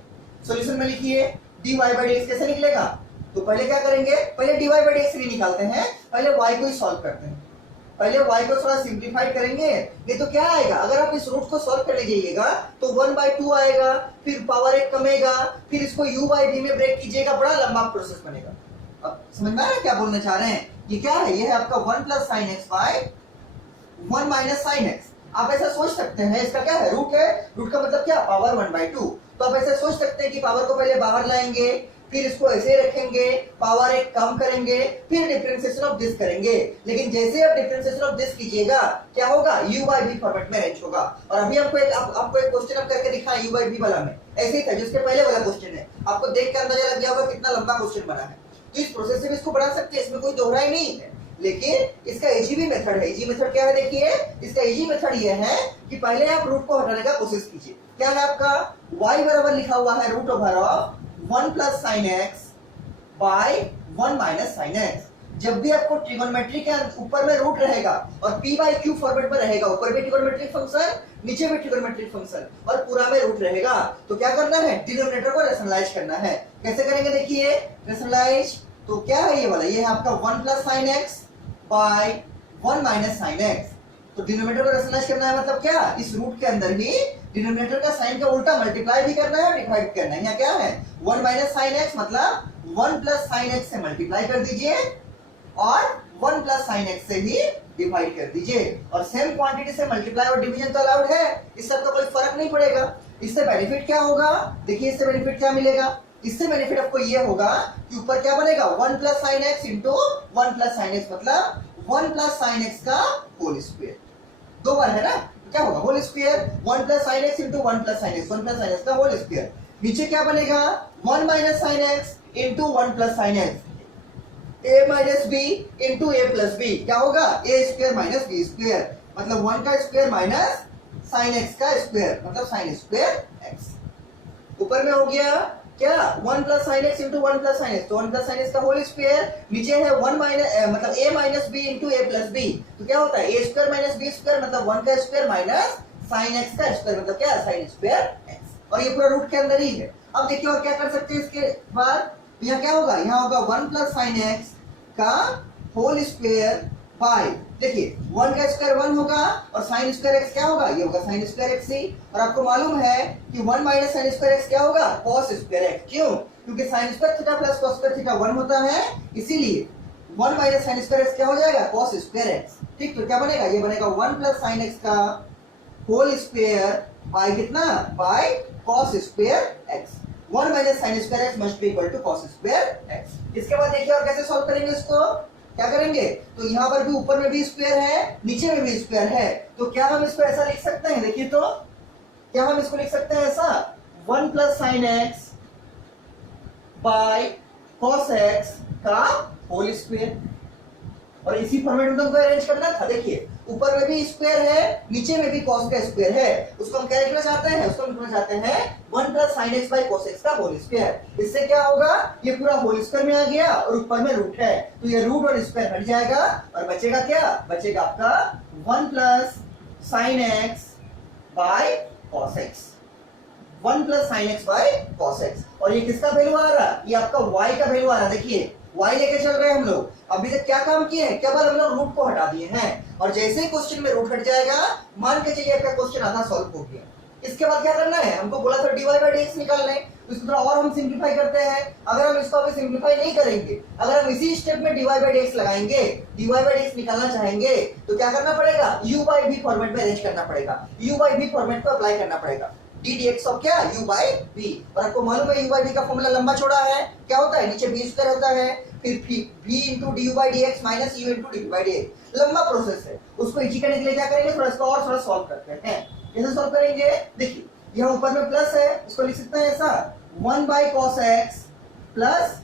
सॉल्यूशन में लिखिए dy by dx कैसे निकलेगा। तो पहले क्या करेंगे, पहले dy by dx नहीं निकालते हैं, पहले y को ही सॉल्व करते हैं। पहले y को थोड़ा सिंप्लीफाइड करेंगे, नहीं तो क्या आएगा, अगर आप इस रूट को सॉल्व करने जाइएगा तो 1/2 आएगा, फिर पावर 1 कमेगा, फिर इसको u by v में ब्रेक कीजिएगा, बड़ा लंबा प्रोसेस बनेगा। अब समझ में आ रहा है क्या बोलना चाह रहे हैं, ये क्या है, ये है आपका 1 plus sine x by 1 minus sine x. आप ऐसा सोच सकते हैं, इसका क्या है, रूट है, रूट का मतलब क्या, पावर 1/2। तो आप ऐसे सोच सकते हैं कि पावर को पहले बाहर लाएंगे, फिर इसको ऐसे रखेंगे, पावर 1 कम करेंगे, फिर डिफरेंशिएशन ऑफ दिस करेंगे। लेकिन जैसे आप डिफरेंशिएशन ऑफ दिस कीजिएगा क्या होगा, u by v फॉर्मेट में अरेंज होगा। और अभी आपको एक क्वेश्चन आप करके दिखाएं u by v वाला में, ऐसे ही था जिसके पहले वाला क्वेश्चन है, आपको देख के अंदाजा लग गया होगा कितना लंबा क्वेश्चन बना है। तो इस प्रोसेस से भी इसको बढ़ा सकते हैं, इसमें कोई दोहराई नहीं है। लेकिन इसका इजी भी मेथड है। इजी मेथड क्या है देखिए, इसका इजी मेथड ये है कि पहले आप रूट को हटाने का कोशिश कीजिए। क्या है आपका y बराबर लिखा हुआ है root over of 1 plus sine x by 1 minus sine x. जब भी आपको ट्रिगोनोमेट्री के ऊपर में रूट रहेगा और p बाय q फॉर्मेट में रहेगा, ऊपर भी ट्रिगोनोमेट्रिक फंक्शन नीचे भी ट्रिगोनोमेट्रिक फंक्शन और पूरा में रूट रहेगा, तो क्या करना है, डिनोमिनेटर को रैशनलाइज करना है। कैसे करेंगे देखिए, रैशनलाइज तो क्या है ये वाला, ये है आपका 1 plus sine x by 1 minus sine x. तो डिनोमिनेटर को रैशनलाइज करना है मतलब क्या, इस रूट के अंदर ही डिनोमिनेटर का साइन का उल्टा मल्टीप्लाई भी करना है और डिवाइड करना है। यहाँ क्या है 1 माइनस साइन एक्स मतलब 1 प्लस साइन एक्स से मल्टीप्लाई कर दीजिए और 1 प्लस साइन एक्स से ही डिवाइड कर दीजिए। और सेम क्वांटिटी से मल्टीप्लाई और डिवीजन तो अलाउड है, इससे आपको कोई फर्क नहीं पड़ेगा। इससे बेनिफिट क्या होगा, देखिए इससे बेनिफिट क्या मिलेगा, इससे बेनिफिट आपको ये होगा कि ऊपर क्या बनेगा 1 plus sine x into 1 plus sine x मतलब 1 प्लस साइन एक्स का होल स्क्वायर। दो बार है ना, तो क्या होगा whole square 1 plus sine x into 1 plus sine x, 1 plus sine x का होल स्क्वायर। नीचे क्या बनेगा 1 minus sine x into 1 plus sine x, a minus b into a plus b, क्या होगा a square minus b square मतलब 1 का square minus sine x का square मतलब साइन स्क्वायर एक्स। ऊपर में हो गया क्या 1 plus sine x into 1 plus sine x, तो 1 प्लस साइन एक्स का होल स्क्वायर, नीचे है 1 माइनस मतलब a minus b into a plus b, तो क्या होता है a square minus b square मतलब 1 का स्क्वायर माइनस साइन एक्स का स्क्वायर मतलब क्या साइन स्क्वायर एक्स। और ये पूरा रूट के अंदर ही है। अब देखिए और क्या कर सकते हैं इसके बाद, यहाँ क्या होगा, यहाँ होगा 1 प्लस साइन एक्स का होल स्क्वायर बाय, देखिए 1 का स्क्वायर 1 होगा और साइन स्क्वायर एक्स क्या होगा, ये होगा साइन स्क्वायर एक्स ही। और आपको मालूम है कि 1 माइनस साइन स्क्वायर एक्स क्या होगा cos स्क्वायर एक्स। क्यों, क्योंकि sine square theta plus cos square theta 1 होता है, इसीलिए 1 माइनस साइन स्क्वायर एक्स क्या हो जाएगा cos स्क्वायर एक्स। ठीक, तो क्या बनेगा, ये बनेगा 1 प्लस साइन एक्स का होल स्क्वायर बाय कितना, by cos square x. 1 minus sine square x must be equal to cos square x. इसके बाद देखिए और कैसे सॉल्व करेंगे इसको, क्या करेंगे, तो यहाँ पर भी ऊपर में भी स्क्वायर है नीचे में भी स्क्वायर है, तो क्या हम इसको ऐसा लिख सकते हैं, देखिए तो क्या हम इसको लिख सकते हैं ऐसा 1 plus sine x by cos x का होल स्क्वायर। और इसी फॉर्मेट में तुमको अरेंज करना था। देखिए ऊपर में भी स्क्वायर है नीचे में भी cos का स्क्वायर है, उसको हम क्या लिखना चाहते हैं, उसको लिखना चाहते हैं 1 plus sine x by cos x का होल स्क्वायर। इससे क्या होगा, ये पूरा होल स्क्वायर में आ गया और ऊपर में रूट है, तो ये रूट और स्क्वायर हट जाएगा और बचेगा क्या, बचेगा आपका 1 plus sine x by cos x, 1 plus sine x by cos x. और ये किसका वैल्यू आ रहा है, ये आपका y का वैल्यू आ रहा है। देखिए y लेके चल रहे हैं हम लोग, अभी तक क्या काम किए हैं, केवल हम लोग रूट को हटा दिए हैं और जैसे ही क्वेश्चन में रूट हट जाएगा मान के चलिए आपका क्वेश्चन आधा सॉल्व हो गया। इसके बाद क्या करना है, हमको बोला था dy बाय dx निकालना है, तो इसको थोड़ा और हम सिंपलीफाई करते हैं। अगर हम इसको अभी सिंपलीफाई नहीं करेंगे, अगर हम इसी स्टेप में dy बाय dx लगाएंगे, dy बाय dx निकालना चाहेंगे तो क्या करना पड़ेगा, u बाय v फॉर्मेट में अरेंज करना पड़ेगा, u बाय v फॉर्मेट को अप्लाई करना पड़ेगा, d dx ऑफ क्या u बाय v। और आपको मालूम है u बाय v का फॉर्मूला लंबा चौड़ा है, क्या होता है, नीचे b स्क्वायर होता है फिर v into D by D x minus u into D by D x, लंबा प्रोसेस है। उसको इजी करने के लिए क्या करेंगे, थोड़ा इसको और थोड़ा सॉल्व करते हैं। कैसे सॉल्व करेंगे, देखिए यहाँ ऊपर में प्लस है, इसको लिख सकते हैं ऐसा 1 by cos x plus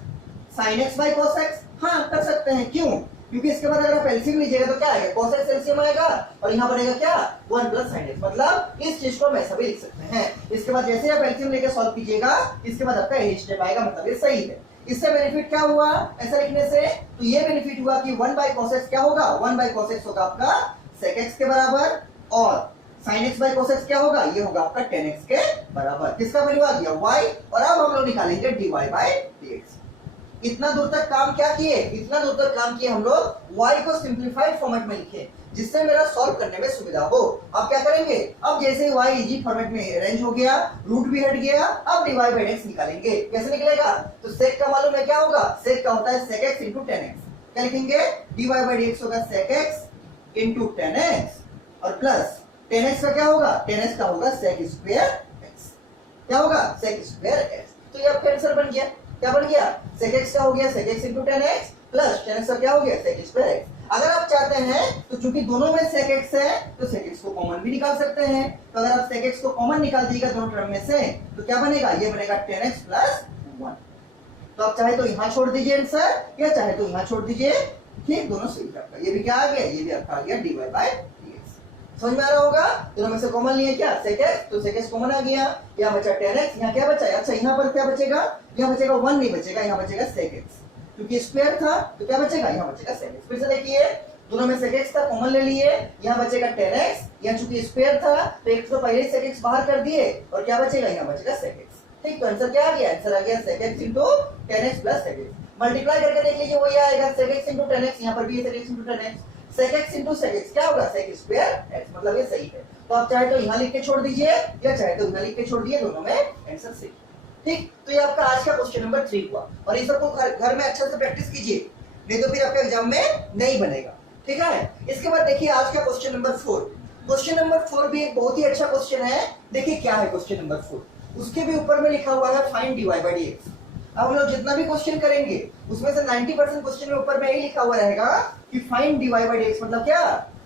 sin x by cos x। हाँ कर सकते हैं, क्यों, क्योंकि इसके बाद अगर आप एलसीएम लीजिएगा तो क्या आएगा, cos x एलसीएम आएगा और यहाँ बनेगा क्या 1 प्लस sin x, मतलब इस चीज को हम ऐसा भी लिख सकते हैं। इसके बाद जैसे आप एलसीएम लेके सॉल्व कीजिएगा, इसके बाद आपका यही स्टेप आएगा, मतलब ये सही है। इससे बेनिफिट क्या हुआ ऐसा लिखने से, तो ये बेनिफिट हुआ कि 1 बाई cos x क्या होगा, 1 बाई cos x होगा आपका sec x के बराबर और sin x by cos x क्या होगा, ये होगा आपका tan x के बराबर। किसका वैल्यू आ गया y, और अब हम लोग निकालेंगे dy बाई dx। इतना दूर तक काम क्या किए, इतना दूर तक काम किए हम लोग y को सिंपलीफाइड फॉर्मेट में लिखे जिससे मेरा सॉल्व करने में सुविधा हो। अब क्या करेंगे, अब जैसे y इजी फॉर्मेट में अरेंज हो गया, रूट भी हट गया, अब dy बाई dx निकालेंगे। कैसे निकलेगा, तो sec का मालूम है क्या होगा, sec का होता है sec x into tan x। क्या लिखेंगे, dy बाई dx होगा sec x into tan x और प्लस tan x का क्या होगा, tan x का होगा sec स्क्वायर x। क्या होगा, sec स्क्वायर x। तो ये आपका आंसर बन गया, क्या बन गया, sec x का हो गया sec x into tan x plus tan x का क्या हो गया sec स्क्वायर x। अगर आप चाहते हैं तो चूंकि दोनों में sec x है तो sec x को कॉमन भी निकाल सकते हैं। तो अगर आप sec x को कॉमन निकाल दीजिएगा दोनों टर्म में से तो क्या बनेगा, ये बनेगा tan x प्लस 1। तो आप चाहे तो यहाँ छोड़ दीजिए आंसर या चाहे तो यहाँ छोड़ दीजिए, ठीक, दोनों सही है आपका। ये भी क्या आ गया, ये भी आपका आ गया dy बाय dx। समझ में आ रहा होगा? दोनों में से कॉमन लिए क्या, sec x, तो sec x कॉमन आ गया। यहाँ बचा tan x, यहाँ क्या बचा? अच्छा यहाँ पर क्या बचेगा, यहाँ बचेगा 1 नहीं बचेगा, यहाँ बचेगा sec x, क्योंकि स्क्वायर था तो क्या बचेगा, यहाँ बचेगा sec x। फिर से देखिए, दोनों में sec x था, कॉमन ले लिए, यहाँ बचेगा tan x, यहाँ चूंकि स्क्वायर था तो एक तो पहले sec x बाहर कर दिए और क्या बचेगा, यहाँ बचेगा sec x। ठीक, तो आंसर क्या आ गया, आंसर आ गया sec x into tan x plus sec x। Multiply करके देख लीजिए, वही आएगा sec x into tan x, यहाँ पर भी है sec x into tan x, sec x into sec x क्या होगा, sec स्क्वायर x, मतलब ये सही है। तो आप चाहे तो यहाँ लिख के छोड़ दीजिए या चाहे तो यहाँ लिख के छोड़ दिए, दोनों में आंसर सही। ठीक, तो ये आपका आज का क्वेश्चन नंबर 3 हुआ, और इस सबको घर में अच्छे से प्रैक्टिस कीजिए, नहीं तो फिर आपके एग्जाम में नहीं बनेगा। ठीक है, इसके बाद देखिए आज का क्वेश्चन नंबर 4। क्वेश्चन नंबर 4 भी एक बहुत ही अच्छा क्वेश्चन है। देखिए क्या है क्वेश्चन नंबर 4, उसके भी ऊपर में लिखा हुआ है फाइंड dy by dx। अब हम लोग जितना भी क्वेश्चन करेंगे उसमें से 90% क्वेश्चन में ऊपर में यही लिखा हुआ रहेगा कि फाइंड dy by dx, मतलब क्या,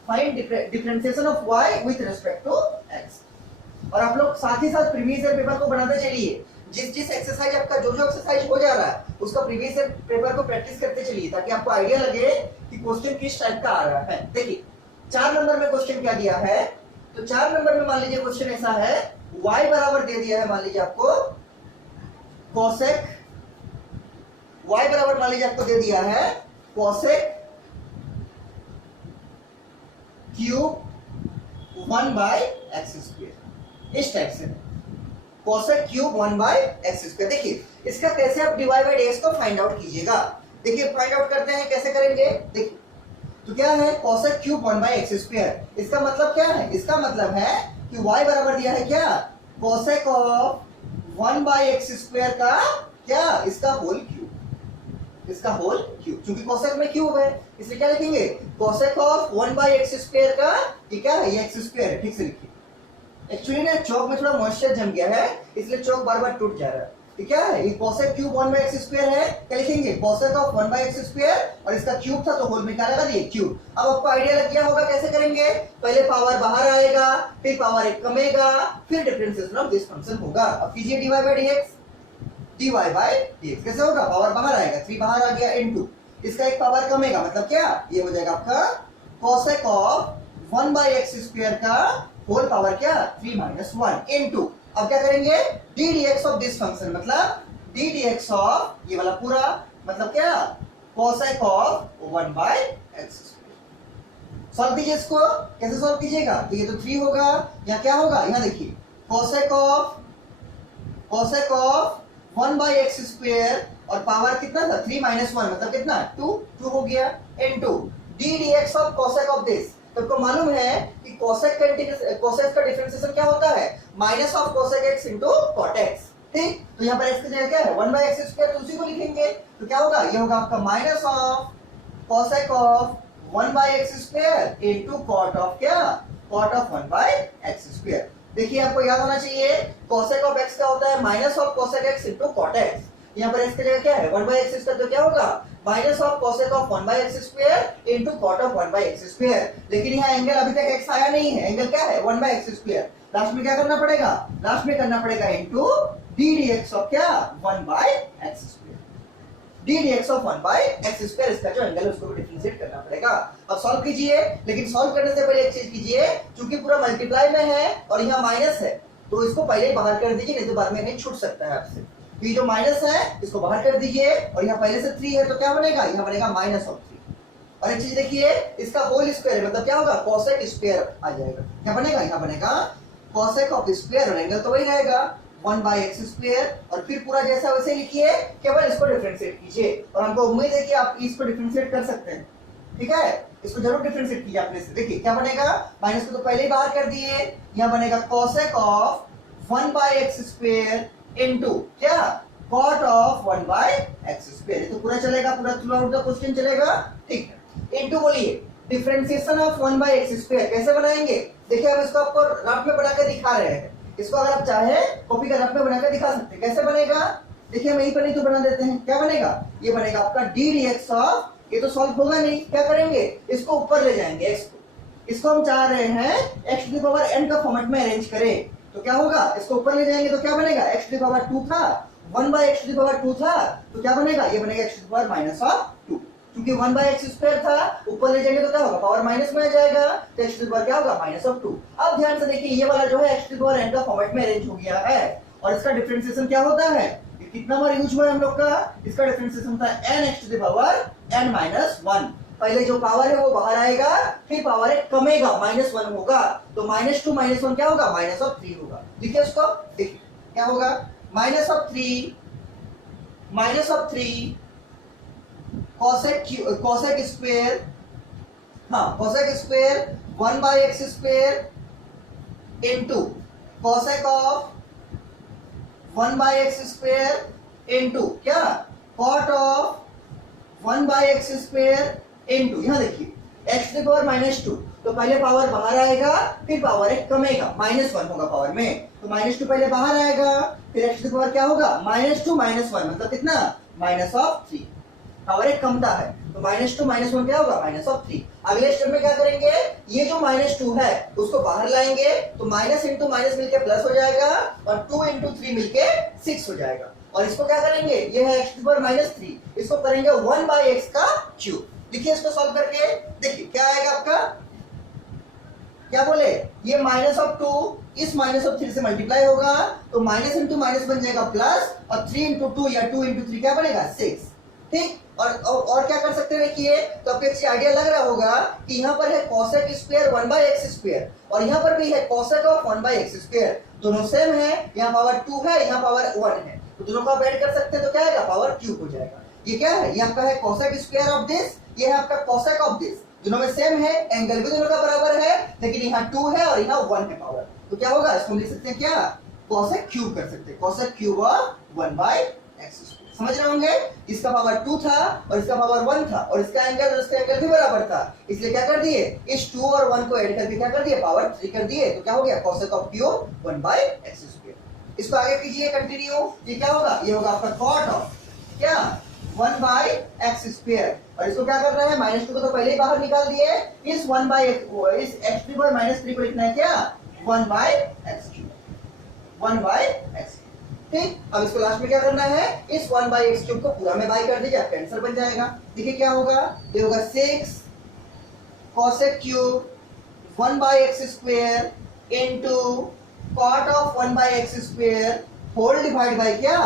find differentiation of y with respect to x। और आप लोग साथ ही साथ प्रीवियस ईयर पेपर को बनाते चलिए, जिस एक्सरसाइज आपका जो एक्सरसाइज हो जा रहा है उसका प्रीवियस ईयर पेपर को प्रैक्टिस करते चलिए, ताकि आपको आइडिया लगे कि क्वेश्चन किस टाइप का आ रहा है। देखिए 4 नंबर में क्वेश्चन क्या दिया है, तो 4 नंबर में मान लीजिए क्वेश्चन ऐसा है, y बराबर दे दिया है, मान लीजिए आपको cosec, y बराबर मान लीजिए आपको दे दिया है cosec cube 1 by x square, इस टाइप से cosec cube 1 by x square. देखिए इसका कैसे आप dy बाय dx को फाइंड आउट कीजिएगा। देखिए फाइंड आउट करते हैं, कैसे करेंगे, देखिए तो क्या है cosec cube 1 by x square, इसका मतलब क्या है, इसका मतलब है कि y बराबर दिया है क्या, cosec of 1 by x square का क्या, इसका होल क्यूब, इसका होल क्यूब, क्योंकि cosec में क्यूब है इसलिए क्या लिखेंगे, cosec of 1 by x square का, ये क्या है, ये एक्स स्क्वायर है। ठीक से लिखिए, एक्चुअली ना चौक में थोड़ा मॉइस्चर जम गया है इसलिए चौक बार बार टूट जा रहा है। तो क्या है, ये cosec cube 1 by x square है, क्या लिखेंगे, cosec of 1 by x square, और इसका क्यूब था तो होल में क्या लगा दिए, क्यूब। अब आपको आइडिया लग गया होगा कैसे करेंगे, पहले पावर बाहर आएगा, फिर पावर एक कमेगा, फिर डिफरेंशिएशन ऑफ दिस फंक्शन होगा। अब कीजिए dy by dx, dy by dx कैसे होगा, पावर बाहर आएगा, 3 बाहर आ गया इनटू इसका एक पावर कमेगा, मतलब क्या, ये हो जाएगा आपका cosec of 1 by x square का होल पावर क्या, 3 माइनस 1 इनटू, अब क्या करेंगे, d dx of this function, मतलब d dx ऑफ ये वाला पूरा, मतलब क्या, cosec of 1 by x square. Solve कीजिए इसको, कैसे सॉल्व कीजिएगा, तो ये तो 3 होगा, यहाँ क्या होगा, यहाँ देखिए cosec of 1 by x square, और पावर कितना था, 3 माइनस 1 मतलब कितना, 2 हो गया, into d dx of cosec of this. तो आपको मालूम है कि cosec का डिफरेंशिएशन क्या होता है, minus of cosec x into cot x। ठीक, तो यहाँ पर x की जगह क्या है, 1 बाय एक्स स्क्वायर, तो उसी को लिखेंगे, तो क्या होगा, ये होगा आपका minus of cosec of 1 by x square into cot of क्या, cot of 1 by x square. देखिए आपको याद होना चाहिए cosec ऑफ x क्या होता है, minus of cosec x into cot x। यहाँ पर x की जगह क्या है, 1 बाय एक्स स्क्वायर, तो क्या होगा, minus of cosec of 1 by x square into cot of 1 by x square. लेकिन यहाँ एंगल अभी तक x आया नहीं है, एंगल क्या है, 1 बाय एक्स स्क्वायर। लास्ट में क्या करना पड़ेगा, लास्ट में करना पड़ेगा इनटू d dx ऑफ क्या, 1 by x square, d dx of 1 by x square, इसका जो एंगल है उसको भी डिफरेंशिएट करना पड़ेगा। अब सॉल्व कीजिए, लेकिन सॉल्व करने से पहले एक चीज कीजिए, क्योंकि पूरा मल्टीप्लाई में है और यहाँ माइनस है, तो इसको पहले ही बाहर कर दीजिए, नहीं तो बाद में नहीं छूट सकता है आपसे। ये जो माइनस है इसको बाहर कर दीजिए, और यहाँ पहले से 3 है तो क्या बनेगा, यहाँ बनेगा माइनस ऑफ 3। और एक चीज देखिए, इसका होल स्क्वायर है, मतलब क्या होगा, cosec स्क्वायर आ जाएगा, क्या बनेगा, यहाँ बनेगा cosec ऑफ स्क्वायर, और एंगल तो वही रहेगा 1 बाय एक्स स्क्वायर, और फिर पूरा जैसा वैसे लिखिए, केवल इसको डिफरेंशिएट कीजिए, और हमको उम्मीद है कि आप इसको डिफरेंशिएट कर सकते हैं। ठीक है, इसको जरूर डिफरेंशिएट कीजिए अपने से। देखिए क्या बनेगा, माइनस को तो पहले ही बाहर कर दिए, यहाँ बनेगा cosec of 1 by x square into क्या, cot of 1 by x square. तो पूरा चलेगा, पूरा थ्रू आउट द क्वेश्चन चलेगा। ठीक है, इनटू बोलिए differentiation of 1 by x square कैसे बनाएंगे। देखिए हम इसको आपको रफ में बना के दिखा रहे हैं, इसको अगर आप चाहे कॉपी का रफ में बना के दिखा सकते हैं। कैसे बनेगा, देखिए हम यहीं पर नहीं तो बना देते हैं, क्या बनेगा, ये बनेगा आपका d dx ऑफ, ये तो सॉल्व होगा नहीं, क्या करेंगे, इसको ऊपर ले जाएंगे x को, इसको हम चाह रहे हैं x to the power n का फॉर्मेट में अरेंज करें, तो क्या होगा, इसको ऊपर ले जाएंगे तो क्या बनेगा, x टू द पावर 2 था, 1 by x to the power 2 था, तो क्या बनेगा, ये बनेगा x to the power minus of 2। क्योंकि 1/x² था, ऊपर ले जाएंगे तो क्या होगा, पावर माइनस में आ जाएगा, तो x टू पावर क्या होगा -2। अब ध्यान से देखिए, ये वाला जो है x टू पावर n का फॉर्मेट में अरेंज हो गया है, और इसका डिफरेंशिएशन क्या होता है, ये कितना बार यूज हुआ है हम लोग का, इसका डिफरेंशिएशन होता है n(x टू पावर n-1)। पहले जो पावर है वो बाहर आएगा, फिर पावर एक कमेगा, -1 होगा, तो -2 -1 क्या होगा, -3 होगा। देखिए इसको, देखिए क्या होगा, -3 cosec स्क्वायर, हाँ cosec square 1/x² into cosec of 1/x² into क्या, cot ऑफ 1/x² इनटू, यहां देखिए x टू पावर -2, तो पहले पावर बाहर आएगा, फिर पावर एक कमेगा, -1 होगा पावर में, तो -2 पहले बाहर आएगा, फिर x टू पावर क्या होगा, -2 -1 मतलब कितना, -3। पावर एक कमता है, तो -2 -1 क्या होगा, -3। अगले स्टेप में क्या करेंगे, ये जो -2 है उसको बाहर लाएंगे, तो माइनस इंटू माइनस मिलके प्लस हो जाएगा, और 2 इंटू 3 मिलके 6 हो जाएगा। और इसको क्या करेंगे, ये है x टू पावर -3, इसको करेंगे 1/x³। देखिए इसको सॉल्व करके देखिए क्या आएगा आपका, क्या बोले, ये -2 इस -3 से मल्टीप्लाई होगा, तो माइनस इंटू माइनस बन जाएगा प्लस, और 3 इंटू 2 या 2 इंटू 3 क्या बनेगा, 6। ठीक, और क्या कर सकते हैं, देखिए तो आपको एक आइडिया लग रहा होगा कि यहाँ पर है cosec स्क्वायर 1/x², और यहाँ पर भी है cosec ऑफ 1/x², दोनों सेम है, यहाँ पावर 2 है, यहाँ पावर 1 है, तो दोनों को आप ऐड कर सकते हैं, तो क्या आएगा, पावर क्यूब हो जाएगा। ये क्या है, ये आपका है cosec स्क्वायर ऑफ दिस, ये है आपका cosec ऑफ दिस, दोनों में सेम है, एंगल भी दोनों का बराबर है, लेकिन यहाँ 2 है और यहाँ 1 है पावर, तो क्या होगा, इसको लिख सकते हैं क्या, cosec क्यूब कर सकते हैं, cosec क्यूब ऑफ 1/x²। समझ रहे होंगे, इसका पावर 2 था और इसका पावर 1 था, और इसका एंगल और इसका एंगल भी बराबर था, इसलिए क्या कर दिए, इस 2 और 1 को ऐड करके क्या कर दिए, पावर 3 कर दिए, तो क्या हो गया, cosec ऑफ क्यूब 1/x²। इसको आगे कीजिए कंटिन्यू, ये क्या होगा, ये होगा आपका cot ऑफ क्या 1/x², और इसको क्या कर रहा है, -2 को तो पहले ही बाहर निकाल दिए, इस 1/x -3 को लिखना है क्या, 1/x³, 1/x³। ठीक, अब इसको लास्ट में क्या करना है, इस 1/x³ को पूरा में बाई कर दीजिए, आपका आंसर बन जाएगा। देखिए क्या होगा, ये होगा 6 cosec cube 1/x² into cot of 1/x² whole divide by क्या,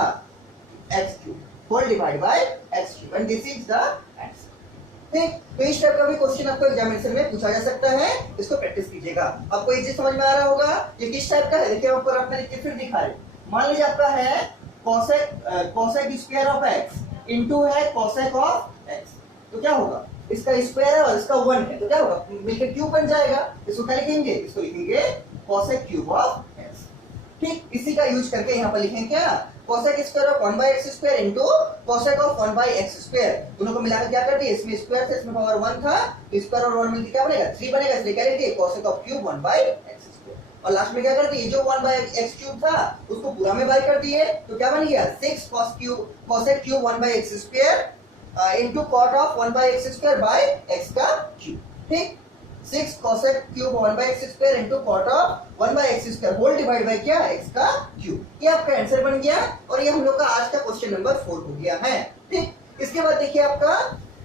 x³ whole divide by x³ and this is the answer. ठीक, तो इस टाइप का भी क्वेश्चन आपको एग्जामिनेशन में पूछा जा सकता है, इसको प्रैक्टिस कीजिएगा। आपको ये चीज समझ में आ रहा होगा, ये किस टाइप का है, देखिए आपको अपने लिख फिर दिखा रहे, मान लीजिए आपका है cosec square of x into है cosec ऑफ x, तो क्या होगा, इसका स्क्वायर है और इसका 1 है, तो क्या होगा, मिलकर क्यूब बन जाएगा, इसको क्या लिखेंगे, इसको लिखेंगे cosec क्यूब ऑफ x। ठीक, इसी का यूज करके यहाँ पर लिखेंगे क्या, cosec square of 1/x² into cosec of 1/x², दोनों को मिलाकर क्या कर दिए, इसमें स्क्वायर था, इसमें पावर 1 था, तो स्क्वायर और 1 मिलकर क्या बनेगा, 3 बनेगा, इसलिए क्या लिख दिए, cosec ऑफ क्यूब 1/x², और लास्ट में क्या कर दिए, जो 1/x³ था उसको पूरा में बाई कर दिए, तो क्या बन गया, 6 cosec cube 1/x² into cot of 1/x² by x का क्यूब। ठीक, 6 cosec cube 1/x² into cot of 1/x² whole divide by क्या, x का क्यूब। ये आपका आंसर बन गया, और ये हम लोग का आज का क्वेश्चन नंबर 4 हो गया है। ठीक, इसके बाद देखिए आपका,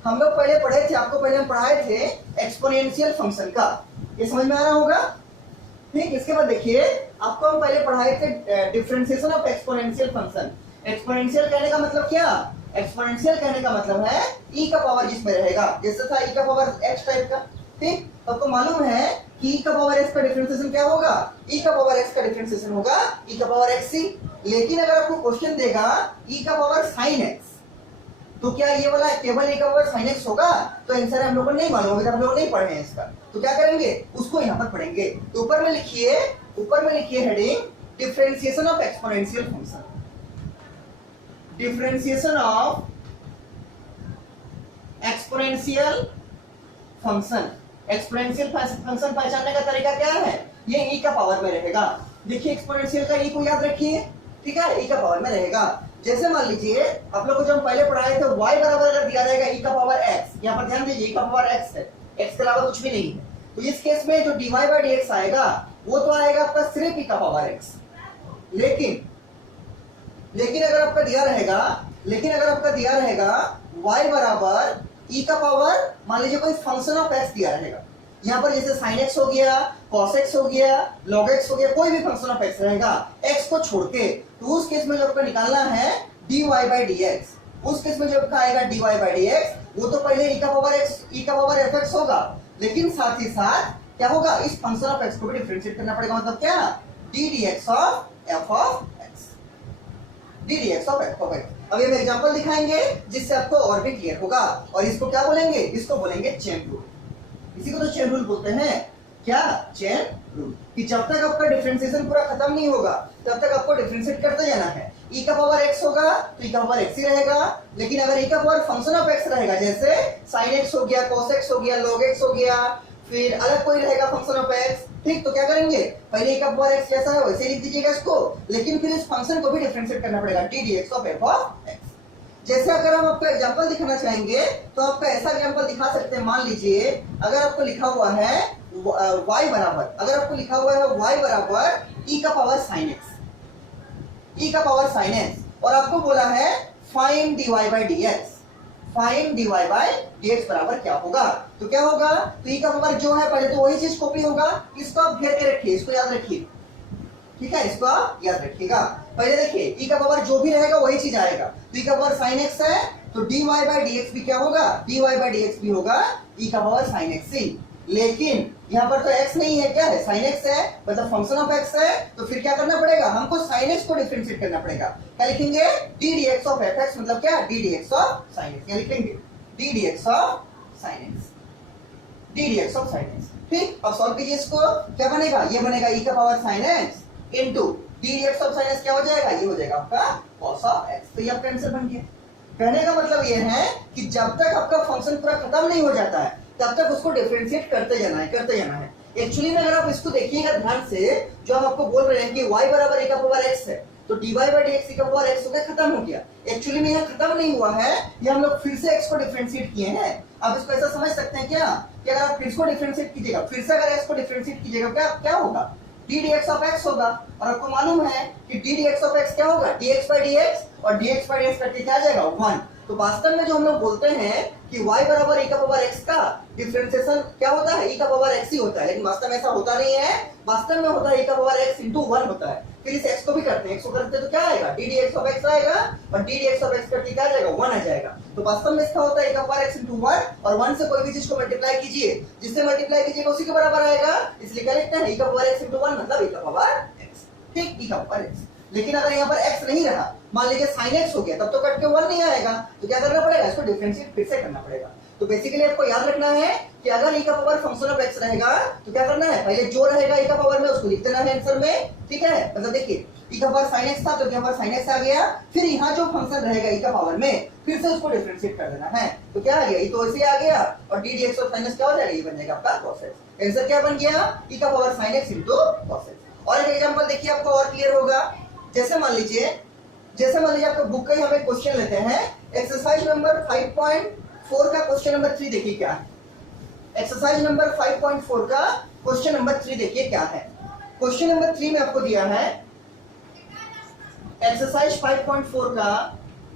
हम लोग पहले पढ़े थे, आपको पहले हम पढ़ाए थे एक्सपोनेंशियल फंक्शन का, ये समझ में आ रहा होगा। ठीक, इसके बाद देखिए आपको हम पहले पढ़ाए थे differentiation of exponential function. Exponential कहने का मतलब क्या, एक्सपोनेंशियल कहने का मतलब है e का पावर जिसमें रहेगा, जैसे था e का पावर x टाइप का। ठीक, आपको मालूम है कि e का पावर x का डिफरेंशिएशन क्या होगा, e का पावर x का डिफरेंशिएशन होगा e का पावर xc, लेकिन अगर आपको क्वेश्चन देगा e का पावर sin x, तो क्या ये वाला केवल e का पावर sin x होगा, तो आंसर हम लोगों को नहीं मालूम होगा, हम लोग नहीं पढ़े हैं इसका, तो क्या करेंगे, उसको यहाँ पर पढ़ेंगे। तो ऊपर में लिखिए heading differentiation of exponential function, differentiation of exponential function. Exponential function पहचानने का तरीका क्या है, ये e का पावर में रहेगा। देखिए एक्सपोनेंशियल का e को याद रखिए, ठीक है, e का पावर में रहेगा। जैसे मान लीजिए आप लोग को जो हम पहले पढ़ाए थे y बराबर अगर दिया जाएगा e का पावर x, यहाँ पर ध्यान दीजिए e का पावर x है, x के अलावा कुछ भी नहीं है, तो इस केस में जो dy बाई dx आएगा वो तो आएगा आपका सिर्फ e का पावर x। लेकिन अगर आपका दिया रहेगा y बराबर ई का पावर मान लीजिए कोई फंक्शन ऑफ एक्स दिया रहेगा, यहाँ पर जैसे साइन एक्स हो गया, कॉस एक्स हो गया, लॉग एक्स हो गया, कोई भी फंक्शन ऑफ एक्स रहेगा एक्स को छोड़ के, तो उस केस में जो आपको निकालना है dy बाई डी एक्स, उस केस में जो आपका आएगा dy बाई डी एक्स, वो तो पहले ई का पावर एफ एक्स होगा, लेकिन साथ ही साथ क्या होगा, इस फंक्शन ऑफ एक्स को भी डिफरेंशिएट करना पड़ेगा, मतलब क्या, D D x of F of x, D D x of F of x. अब ये एग्जांपल दिखाएंगे जिससे आपको और भी क्लियर होगा, और इसको क्या बोलेंगे, इसको बोलेंगे चेन रूल, इसी को तो चेन रूल बोलते हैं, क्या, चेन रूल, कि जब तक आपका डिफरेंशिएशन पूरा खत्म नहीं होगा तब तक आपको डिफरेंशिएट करते जाना है। ई का पावर एक्स होगा तो ई का पावर एक्स ही रहेगा, लेकिन अगर ई का पावर फंक्शन ऑफ एक्स रहेगा, जैसे साइन एक्स हो गया, कॉस एक्स हो गया, लॉग एक्स हो गया, फिर अलग कोई रहेगा फंक्शन ऑफ एक्स, ठीक, तो क्या करेंगे, पहले ई का पावर एक्स जैसा है वैसे लिख दीजिएगा इसको, लेकिन फिर इस फंक्शन को भी डिफरेंशिएट करना पड़ेगा, D D x of F of x. जैसे अगर हम आपको एग्जांपल दिखाना चाहेंगे तो आपका ऐसा एग्जांपल दिखा सकते हैं, मान लीजिए अगर आपको लिखा हुआ है y बराबर, अगर आपको लिखा हुआ है y बराबर e का पावर sin x, e का पावर sin x, और आपको बोला है find dy by dx, find dy by dx बराबर क्या होगा, तो क्या होगा, तो e का पावर जो है पहले तो वही चीज कॉपी होगा, इसको आप घेर के रखिए, इसको याद रखिए, ठीक है, इसको आप याद रखिएगा। पहले देखिए e का पावर जो भी रहेगा वही चीज आएगा, तो e का पावर sin x है तो dy बाई dx भी क्या होगा, dy बाई dx भी होगा e का पावर sin x ही, लेकिन यहाँ पर तो x नहीं है, क्या है, sin x है, मतलब फंक्शन ऑफ x है, तो फिर क्या करना पड़ेगा, हमको sin x को डिफरेंशिएट करना पड़ेगा, क्या लिखेंगे, d dx ऑफ fx, मतलब क्या, d dx of sin x, क्या लिखेंगे, d dx of sin x, d dx of sin x, ठीक। अब सॉल्व कीजिए इसको, क्या बनेगा, ये बनेगा e का power sin x into d dx of sin x, क्या हो जाएगा, ये हो जाएगा आपका cos ऑफ x, तो ये आपका आंसर बन गया। कहने का मतलब ये है कि जब तक आपका फंक्शन पूरा खत्म नहीं हो जाता है तब तक उसको डिफरेंशिएट करते जाना है, करते जाना है। एक्चुअली में अगर आप इसको देखिएगा ध्यान से, जो हम आपको बोल रहे हैं कि y बराबर e का पावर x है, तो dy बाई dx e का पावर x हो गया, खत्म हो गया। एक्चुअली में यह खत्म नहीं हुआ है, ये हम लोग फिर से x को डिफरेंशिएट किए हैं। आप इसको ऐसा समझ सकते हैं क्या, कि अगर आप फिर से डिफरेंशिएट कीजिएगा, फिर से अगर x को डिफरेंशिएट कीजिएगा, क्या क्या होगा, d dx ऑफ x होगा, और आपको मालूम है कि d dx ऑफ x क्या होगा, dx बाई dx, और dx बाई dx करके क्या आ जाएगा 1। तो वास्तव में जो हम लोग बोलते हैं कि y बराबर e का पावर x का डिफरेंशिएशन क्या होता है, e का पावर x ही होता है, लेकिन वास्तव में ऐसा होता नहीं है, वास्तव में होता है e का पावर x इंटू 1 होता है। फिर इस x को भी करते हैं, x को करते हैं तो क्या आएगा, d dx ऑफ x आएगा, और d dx ऑफ x करके क्या आ जाएगा, 1 आ जाएगा। तो वास्तव में इसका होता है e का पावर x इंटू 1, और 1 से कोई भी चीज को मल्टीप्लाई कीजिए, जिससे मल्टीप्लाई कीजिएगा उसी के बराबर आएगा, इसलिए क्या लिखते हैं, e का पावर x इंटू 1 मतलब e का पावर x, ठीक, e का पावर x। लेकिन अगर यहाँ पर x नहीं रहा, मान लीजिए sin x हो गया, तब तो कट के 1 नहीं आएगा, तो क्या करना पड़ेगा, इसको डिफरेंशिएट फिर से करना पड़ेगा। तो बेसिकली आपको याद रखना है कि अगर e का पावर फंक्शन ऑफ x रहेगा तो क्या करना है, पहले जो रहेगा e का पावर में उसको लिख देना है आंसर में, ठीक है। मतलब देखिए e का पावर sin x था तो यहाँ पर sin x आ गया, फिर यहाँ जो फंक्शन रहेगा e का पावर में फिर से उसको डिफरेंशिएट कर देना है, तो क्या आ गया, e तो ऐसे आ गया, और d dx of sin x क्या हो जाएगा, ये बन जाएगा आपका cos x। आंसर क्या बन गया, e का power sin x into cos x। और एक एग्जांपल देखिए आपको और क्लियर होगा, जैसे मान लीजिए आपको बुक का ही हम एक क्वेश्चन लेते हैं, एक्सरसाइज नंबर 5.4 का क्वेश्चन नंबर 3 देखिए क्या है। एक्सरसाइज नंबर 5.4 का क्वेश्चन नंबर 3 देखिए क्या है। क्वेश्चन नंबर 3 में आपको दिया है एक्सरसाइज 5.4 का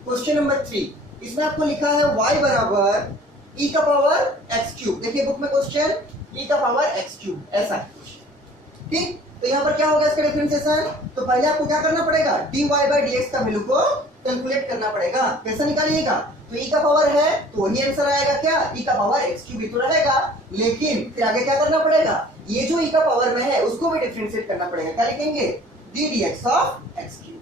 क्वेश्चन नंबर 3, इसमें आपको लिखा है y बराबर e का पावर x क्यूब। देखिए बुक में क्वेश्चन e का पावर x क्यूब ऐसा है क्वेश्चन, ठीक। तो यहाँ पर क्या होगा इसका डिफरेंशिएशन, तो पहले आपको क्या करना पड़ेगा, dy बाई dx का वैल्यू को कैलकुलेट करना पड़ेगा। कैसे निकालिएगा, तो e का पावर है तो वही आंसर आएगा, क्या, e का पावर x क्यूब ही तो रहेगा, लेकिन फिर आगे क्या करना पड़ेगा, ये जो e का पावर में है उसको भी डिफरेंशिएट करना पड़ेगा, क्या लिखेंगे, d dx of x cube.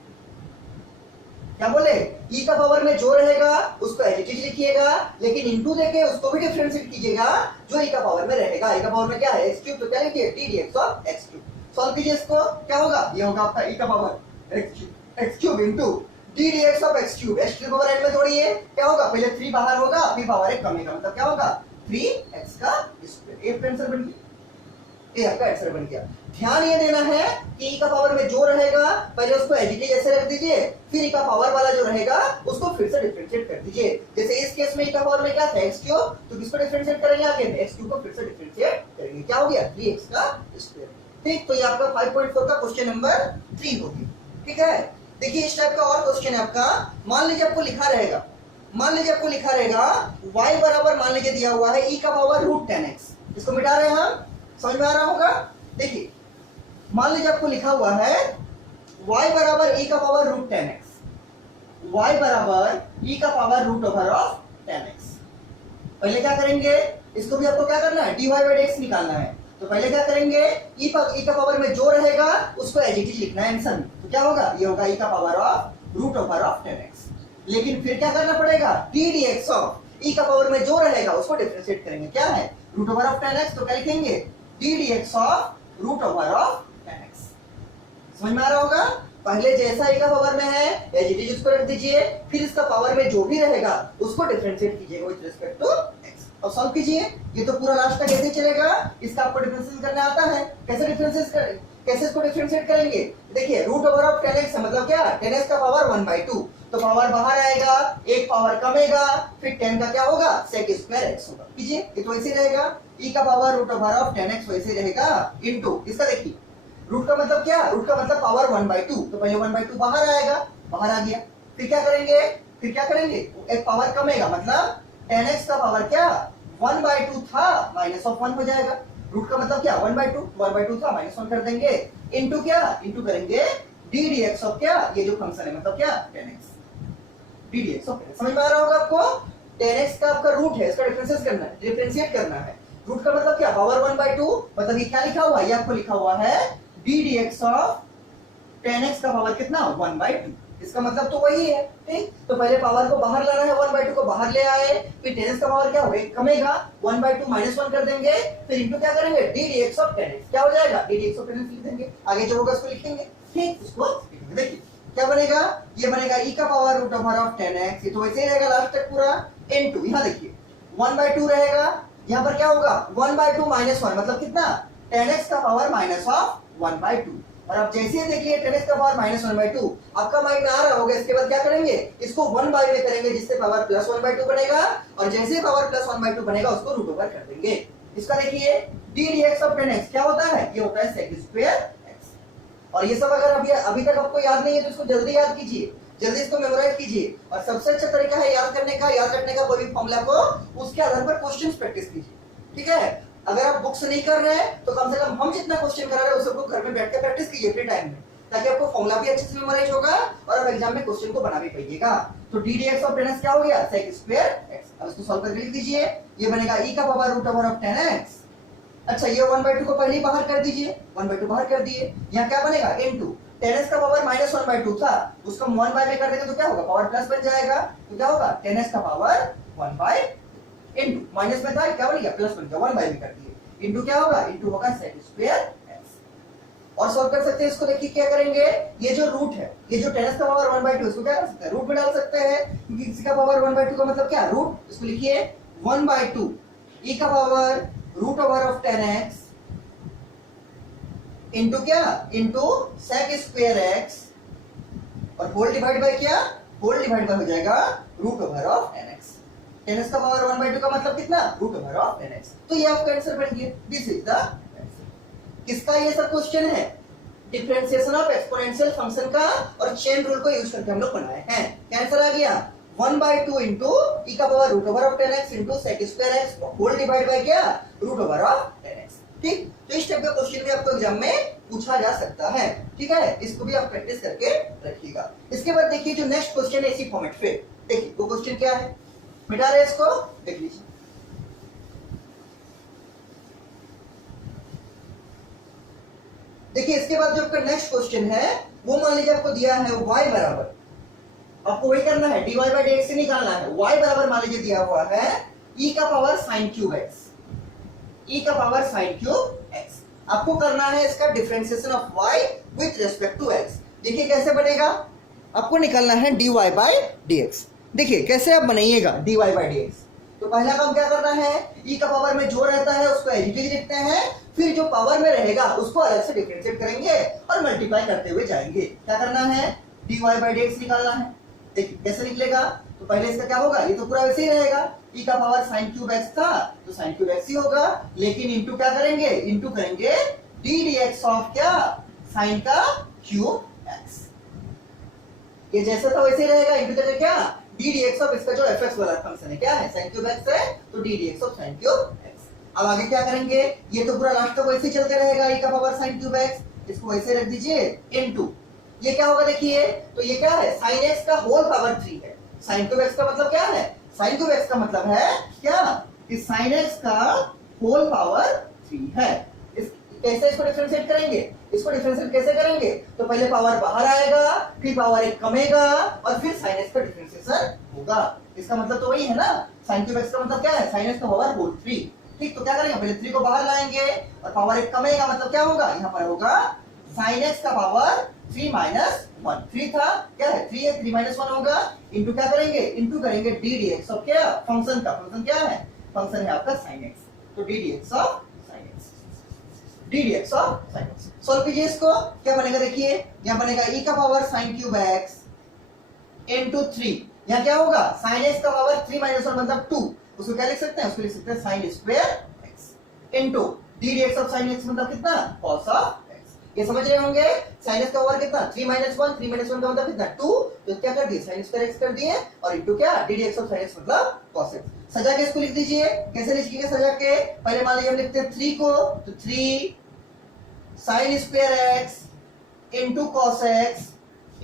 क्या बोले, e का पावर में जो रहेगा उसको एज इट इज लिखिएगा, लेकिन इनटू देके उसको भी डिफरेंशिएट कीजिएगा जो e का पावर में रहेगा। e का पावर में क्या है, x क्यूब, तो क्या लिखिए, d dx of x cube. Solve कीजिए इसको, क्या होगा, ये होगा आपका e का power x cube into d dx of x cube. x cube power and में थोड़ी है, क्या होगा, पहले 3 बाहर होगा, फिर पावर 1 कमेगा, मतलब क्या होगा 3x का स्क्वायर। ये आंसर बन गया, ये आपका आंसर बन गया। ध्यान ये देना है कि e का पावर में जो रहेगा पहले उसको एज इट इज ऐसे रख दीजिए, फिर e का पावर वाला जो रहेगा उसको फिर से डिफरेंशिएट कर दीजिए। जैसे इस केस में e का पावर में क्या था, x क्यूब, तो किसको डिफरेंशिएट करेंगे, आगे x क्यूब को फिर से डिफरेंशिएट करेंगे, क्या हो गया, 3x का स्क्वायर, ठीक। तो ये आपका 5.4 का क्वेश्चन नंबर 3 होगी, ठीक है। देखिए इस टाइप का और क्वेश्चन है आपका, मान लीजिए आपको लिखा रहेगा, मान लीजिए आपको लिखा रहेगा y बराबर, मान लीजिए दिया हुआ है e का पावर रूट 10x, इसको मिटा रहे हैं हम, समझ में आ रहा होगा। देखिए मान लीजिए आपको लिखा हुआ है y बराबर e का पावर रूट 10x, y बराबर e का power root over of 10x। पहले क्या करेंगे, इसको भी आपको क्या करना है, dy बाई dx निकालना है। तो पहले क्या करेंगे, e का पावर में जो रहेगा उसको एज इट इज लिखना है आंसर में। तो क्या होगा, ये होगा e का power of root over of 10x। लेकिन फिर क्या करना पड़ेगा, d dx ऑफ e का पावर में जो रहेगा उसको डिफरेंशिएट करेंगे, क्या है रूट ओवर ऑफ 10x, तो क्या लिखेंगे d dx of root over of 10x। समझ में आ रहा होगा। पहले जैसा e का पावर में है एज इट इज उसको रख दीजिए, फिर इसका पावर में जो भी रहेगा उसको डिफरेंशिएट कीजिएगा विद रिस्पेक्ट टू x। अब सॉल्व कीजिए, ये तो पूरा लास्ट तक ऐसे चलेगा। इसका आपको डिफरेंशिएट करना आता है, कैसे डिफरेंशिएट करें, कैसे इसको डिफरेंशिएट करेंगे। देखिए रूट ओवर ऑफ 10x का मतलब क्या, 10x का पावर 1/2, तो पावर बाहर आएगा, एक पावर कमेगा, फिर 10 का क्या होगा sec स्क्वायर x होगा। कीजिए, ये तो वैसे रहेगा, e का power root over of 10x वैसे रहेगा इनटू इसका, देखिए रूट का मतलब क्या, रूट का मतलब पावर 1/2, तो पहले 1/2 बाहर आएगा, बाहर आ गया, फिर क्या करेंगे, एक पावर कमेगा, मतलब 10x का पावर क्या 1/2 था, माइनस ऑफ 1 हो जाएगा। रूट का मतलब क्या 1/2 था, माइनस 1 कर देंगे, इनटू क्या, इनटू करेंगे d dx ऑफ क्या, ये जो फंक्शन है मतलब क्या 10x, d dx of 10x। समझ में आ रहा होगा आपको। 10x का आपका रूट है, इसका डिफरेंशिएट करना है। रूट का मतलब क्या, पावर 1/2, मतलब ये क्या लिखा हुआ है, ये आपको लिखा हुआ है d dx ऑफ 10x का पावर कितना 1/2, इसका मतलब तो वही है। ठीक, तो पहले पावर को बाहर लाना है, 1/2 को बाहर ले आए, फिर 10x का पावर क्या होगा, कमेगा, 1/2 माइनस 1 कर देंगे, फिर इनटू क्या करेंगे d dx ऑफ 10x, क्या हो जाएगा d dx ऑफ 10x लिख देंगे, आगे जो होगा उसको लिखेंगे। ठीक, इसको देखिए क्या बनेगा, ये बनेगा e का power root over of 10x, ये तो वैसे ही रहेगा लास्ट तक पूरा, इनटू यहां देखिए 1/2 रहेगा, यहां पर क्या होगा 1/2 माइनस 1 मतलब कितना 10x का पावर माइनस ऑफ 1/2। और अब जैसे ही देखिए 10x का पावर माइनस 1/2 आपका माइंड में आ रहा होगा, इसके बाद क्या करेंगे, इसको 1 बाई में करेंगे जिससे पावर प्लस 1/2 बनेगा, और जैसे पावर प्लस 1/2 बनेगा उसको रूट ओवर कर देंगे। इसका देखिए d dx ऑफ 10x क्या होता है, ये होता है sec स्क्वायर x। और ये सब अगर अभी तक आपको याद नहीं है तो इसको जल्दी याद कीजिए, जल्दी इसको मेमोराइज कीजिए। और सबसे अच्छा तरीका है याद करने का, याद रखने का कोई भी फॉर्मूला को उसके आधार पर क्वेश्चंस प्रैक्टिस कीजिए। ठीक है, अगर आप बुक से नहीं कर रहे हैं तो कम से कम हम जितना क्वेश्चन करा रहे हैं उसको घर में बैठ के प्रैक्टिस कीजिए फ्री टाइम में, ताकि आपको फॉर्मूला भी अच्छे से मेमोराइज होगा और आप एग्जाम में क्वेश्चन को बना भी पाइएगा। तो d dx ऑफ 10x क्या हो गया sec स्क्वायर x। अब इसको सॉल्व करके लिख दीजिए, ये बनेगा e का power root over of 10x। अच्छा, ये 1/2 को पहले ही बाहर कर दीजिए, 1/2 बाहर कर दिए, यहाँ क्या बनेगा इनटू 10x का पावर माइनस 1/2 था, उसको 1 बाय में कर देंगे तो क्या होगा पावर प्लस बन जाएगा, तो क्या होगा 10x का पावर 1 बाय इनटू माइनस में था क्या बन गया प्लस बन गया, 1 बाय में कर दिए, इनटू क्या होगा, इनटू होगा sec स्क्वायर x। और सॉल्व कर सकते हैं इसको, देखिए क्या करेंगे, ये जो रूट है, ये जो 10x का पावर 1/2 इसको क्या कर सकते हैं रूट में डाल सकते हैं, क्योंकि इसका पावर 1/2 का मतलब क्या रूट, इसको लिखिए 1/2 e का power root over of 10x into क्या, इनटू sec स्क्वायर x, और होल डिवाइड बाय क्या, होल डिवाइड बाय हो जाएगा root over of 10x। 10x का पावर 1/2 का मतलब कितना रूट ओवर ऑफ 10x। तो ये आपका आंसर बन गया, दिस इज द आंसर। किसका ये सब क्वेश्चन है, डिफरेंशिएशन ऑफ एक्सपोनेंशियल फंक्शन का, और चेन रूल को यूज करके हम लोग बनाए हैं। क्या आंसर आ गया 1/2 इनटू e का power root over of 10x into sec square x whole divide by क्या रूट ओवर ऑफ 10x। ठीक, तो इस टाइप का क्वेश्चन भी आपको एग्जाम में पूछा जा सकता है। ठीक है, इसको भी आप प्रैक्टिस करके रखिएगा। इसके बाद देखिए जो नेक्स्ट क्वेश्चन है इसी फॉर्मेट पे, देखिए वो क्वेश्चन क्या है, मिटा रहे इसको, देख लीजिए। देखिए इसके बाद जो आपका नेक्स्ट क्वेश्चन है वो मान लीजिए आपको दिया है y बराबर, आपको वही करना है dy बाई dx से निकालना है। y बराबर मान लीजिए दिया हुआ है e का power sin cube x, e का पावर sin क्यूब x। आपको करना है इसका differentiation of y with respect to x। देखिए कैसे बनेगा, आपको निकालना है dy बाई dx। देखिए कैसे आप बनाइएगा dy बाई dx। तो पहला काम क्या करना है, e का पावर में जो रहता है उसको एज इट इज लिखते हैं, फिर जो पावर में रहेगा उसको अलग से डिफरेंशिएट करेंगे और मल्टीप्लाई करते हुए जाएंगे। क्या करना है dy बाई dx निकालना है। देखिए कैसे निकलेगा, तो पहले इसका क्या होगा, ये तो पूरा वैसे ही रहेगा, e का पावर sin क्यूब x था तो sin क्यूब x ही होगा, लेकिन इंटू क्या करेंगे, इंटू करेंगे d dx ऑफ क्या sin का क्यूब x। ये जैसा था वैसे ही रहेगा, इंटू करके क्या डी डीएक्स ऑफ इसका जो एफ एक्स वाला फंक्शन है क्या है, साइन क्यूब एक्स है, तो d dx of sine cube x. अब आगे क्या करेंगे, ये तो पूरा लास्ट तक वैसे ही चलते रहेगा, e का पावर साइन क्यूब एक्स, इसको वैसे रख दीजिए इनटू ये क्या होगा देखिए, तो ये क्या है साइन एक्स का होल पावर 3 है। साइन क्यूब एक्स का मतलब क्या है, साइन क्यूब एक्स का मतलब है क्या कि साइन एक्स का होल पावर 3 है। कैसे इसको डिफरेंशिएट करेंगे, इसको डिफरेंशिएट कैसे करेंगे, तो पहले पावर बाहर आएगा, फिर पावर एक कमेगा और फिर साइन एक्स का डिफरेंशिएशन होगा। इसका मतलब तो वही है ना, साइन क्यूब एक्स का मतलब क्या है, साइन एक्स का पावर होल 3। ठीक, तो क्या करेंगे, पहले 3 को बाहर लाएंगे और पावर एक कमेगा, मतलब क्या होगा, यहाँ पर होगा साइन एक्स का पावर 3 माइनस 1। 3 था, क्या है 3 है, 3 माइनस 1 होगा, इंटू क्या करेंगे, इंटू करेंगे डी डीएक्स ऑफ क्या, फंक्शन का, फंक्शन क्या है, फंक्शन है आपका साइन एक्स, तो d dx of sine x, d dx of sine x. Solve कीजिए इसको, क्या बनेगा देखिए, यहाँ बनेगा e का power sine cube x into 3, यहाँ क्या होगा साइन एक्स का पावर 3 माइनस 1 मतलब 2, उसको क्या लिख सकते हैं, उसको लिख सकते हैं sine square x into d dx of sine x मतलब कितना, कॉस ऑफ एक्स। ये समझ रहे होंगे, साइन एक्स का पावर कितना 3 माइनस 1, 3 माइनस 1 का मतलब कितना 2, तो क्या कर दिए साइन स्क्वायर एक्स कर दिए और इनटू क्या d dx of sine x मतलब कॉस एक्स। सजा के इसको लिख दीजिए, कैसे लिखिएगा सजा के, पहले मान लीजिए हम लिखते हैं 3 को, तो 3 sign square x into cos x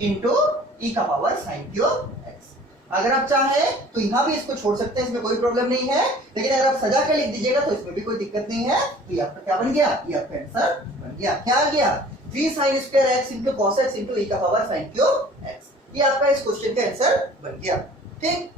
into e का पावर साइन क्यूब एक्स। अगर आप चाहें तो यहां भी इसको छोड़ सकते हैं, इसमें कोई प्रॉब्लम नहीं है, लेकिन अगर आप सजा के लिख दीजिएगा तो इसमें भी कोई दिक्कत नहीं है। तो ये आपका क्या बन गया, ये आपका आंसर बन गया, क्या आ गया 3 sign square x into cos x into e का पावर साइन क्यूब एक्स। ये आपका इस क्वेश्चन का आंसर बन गया। ठीक।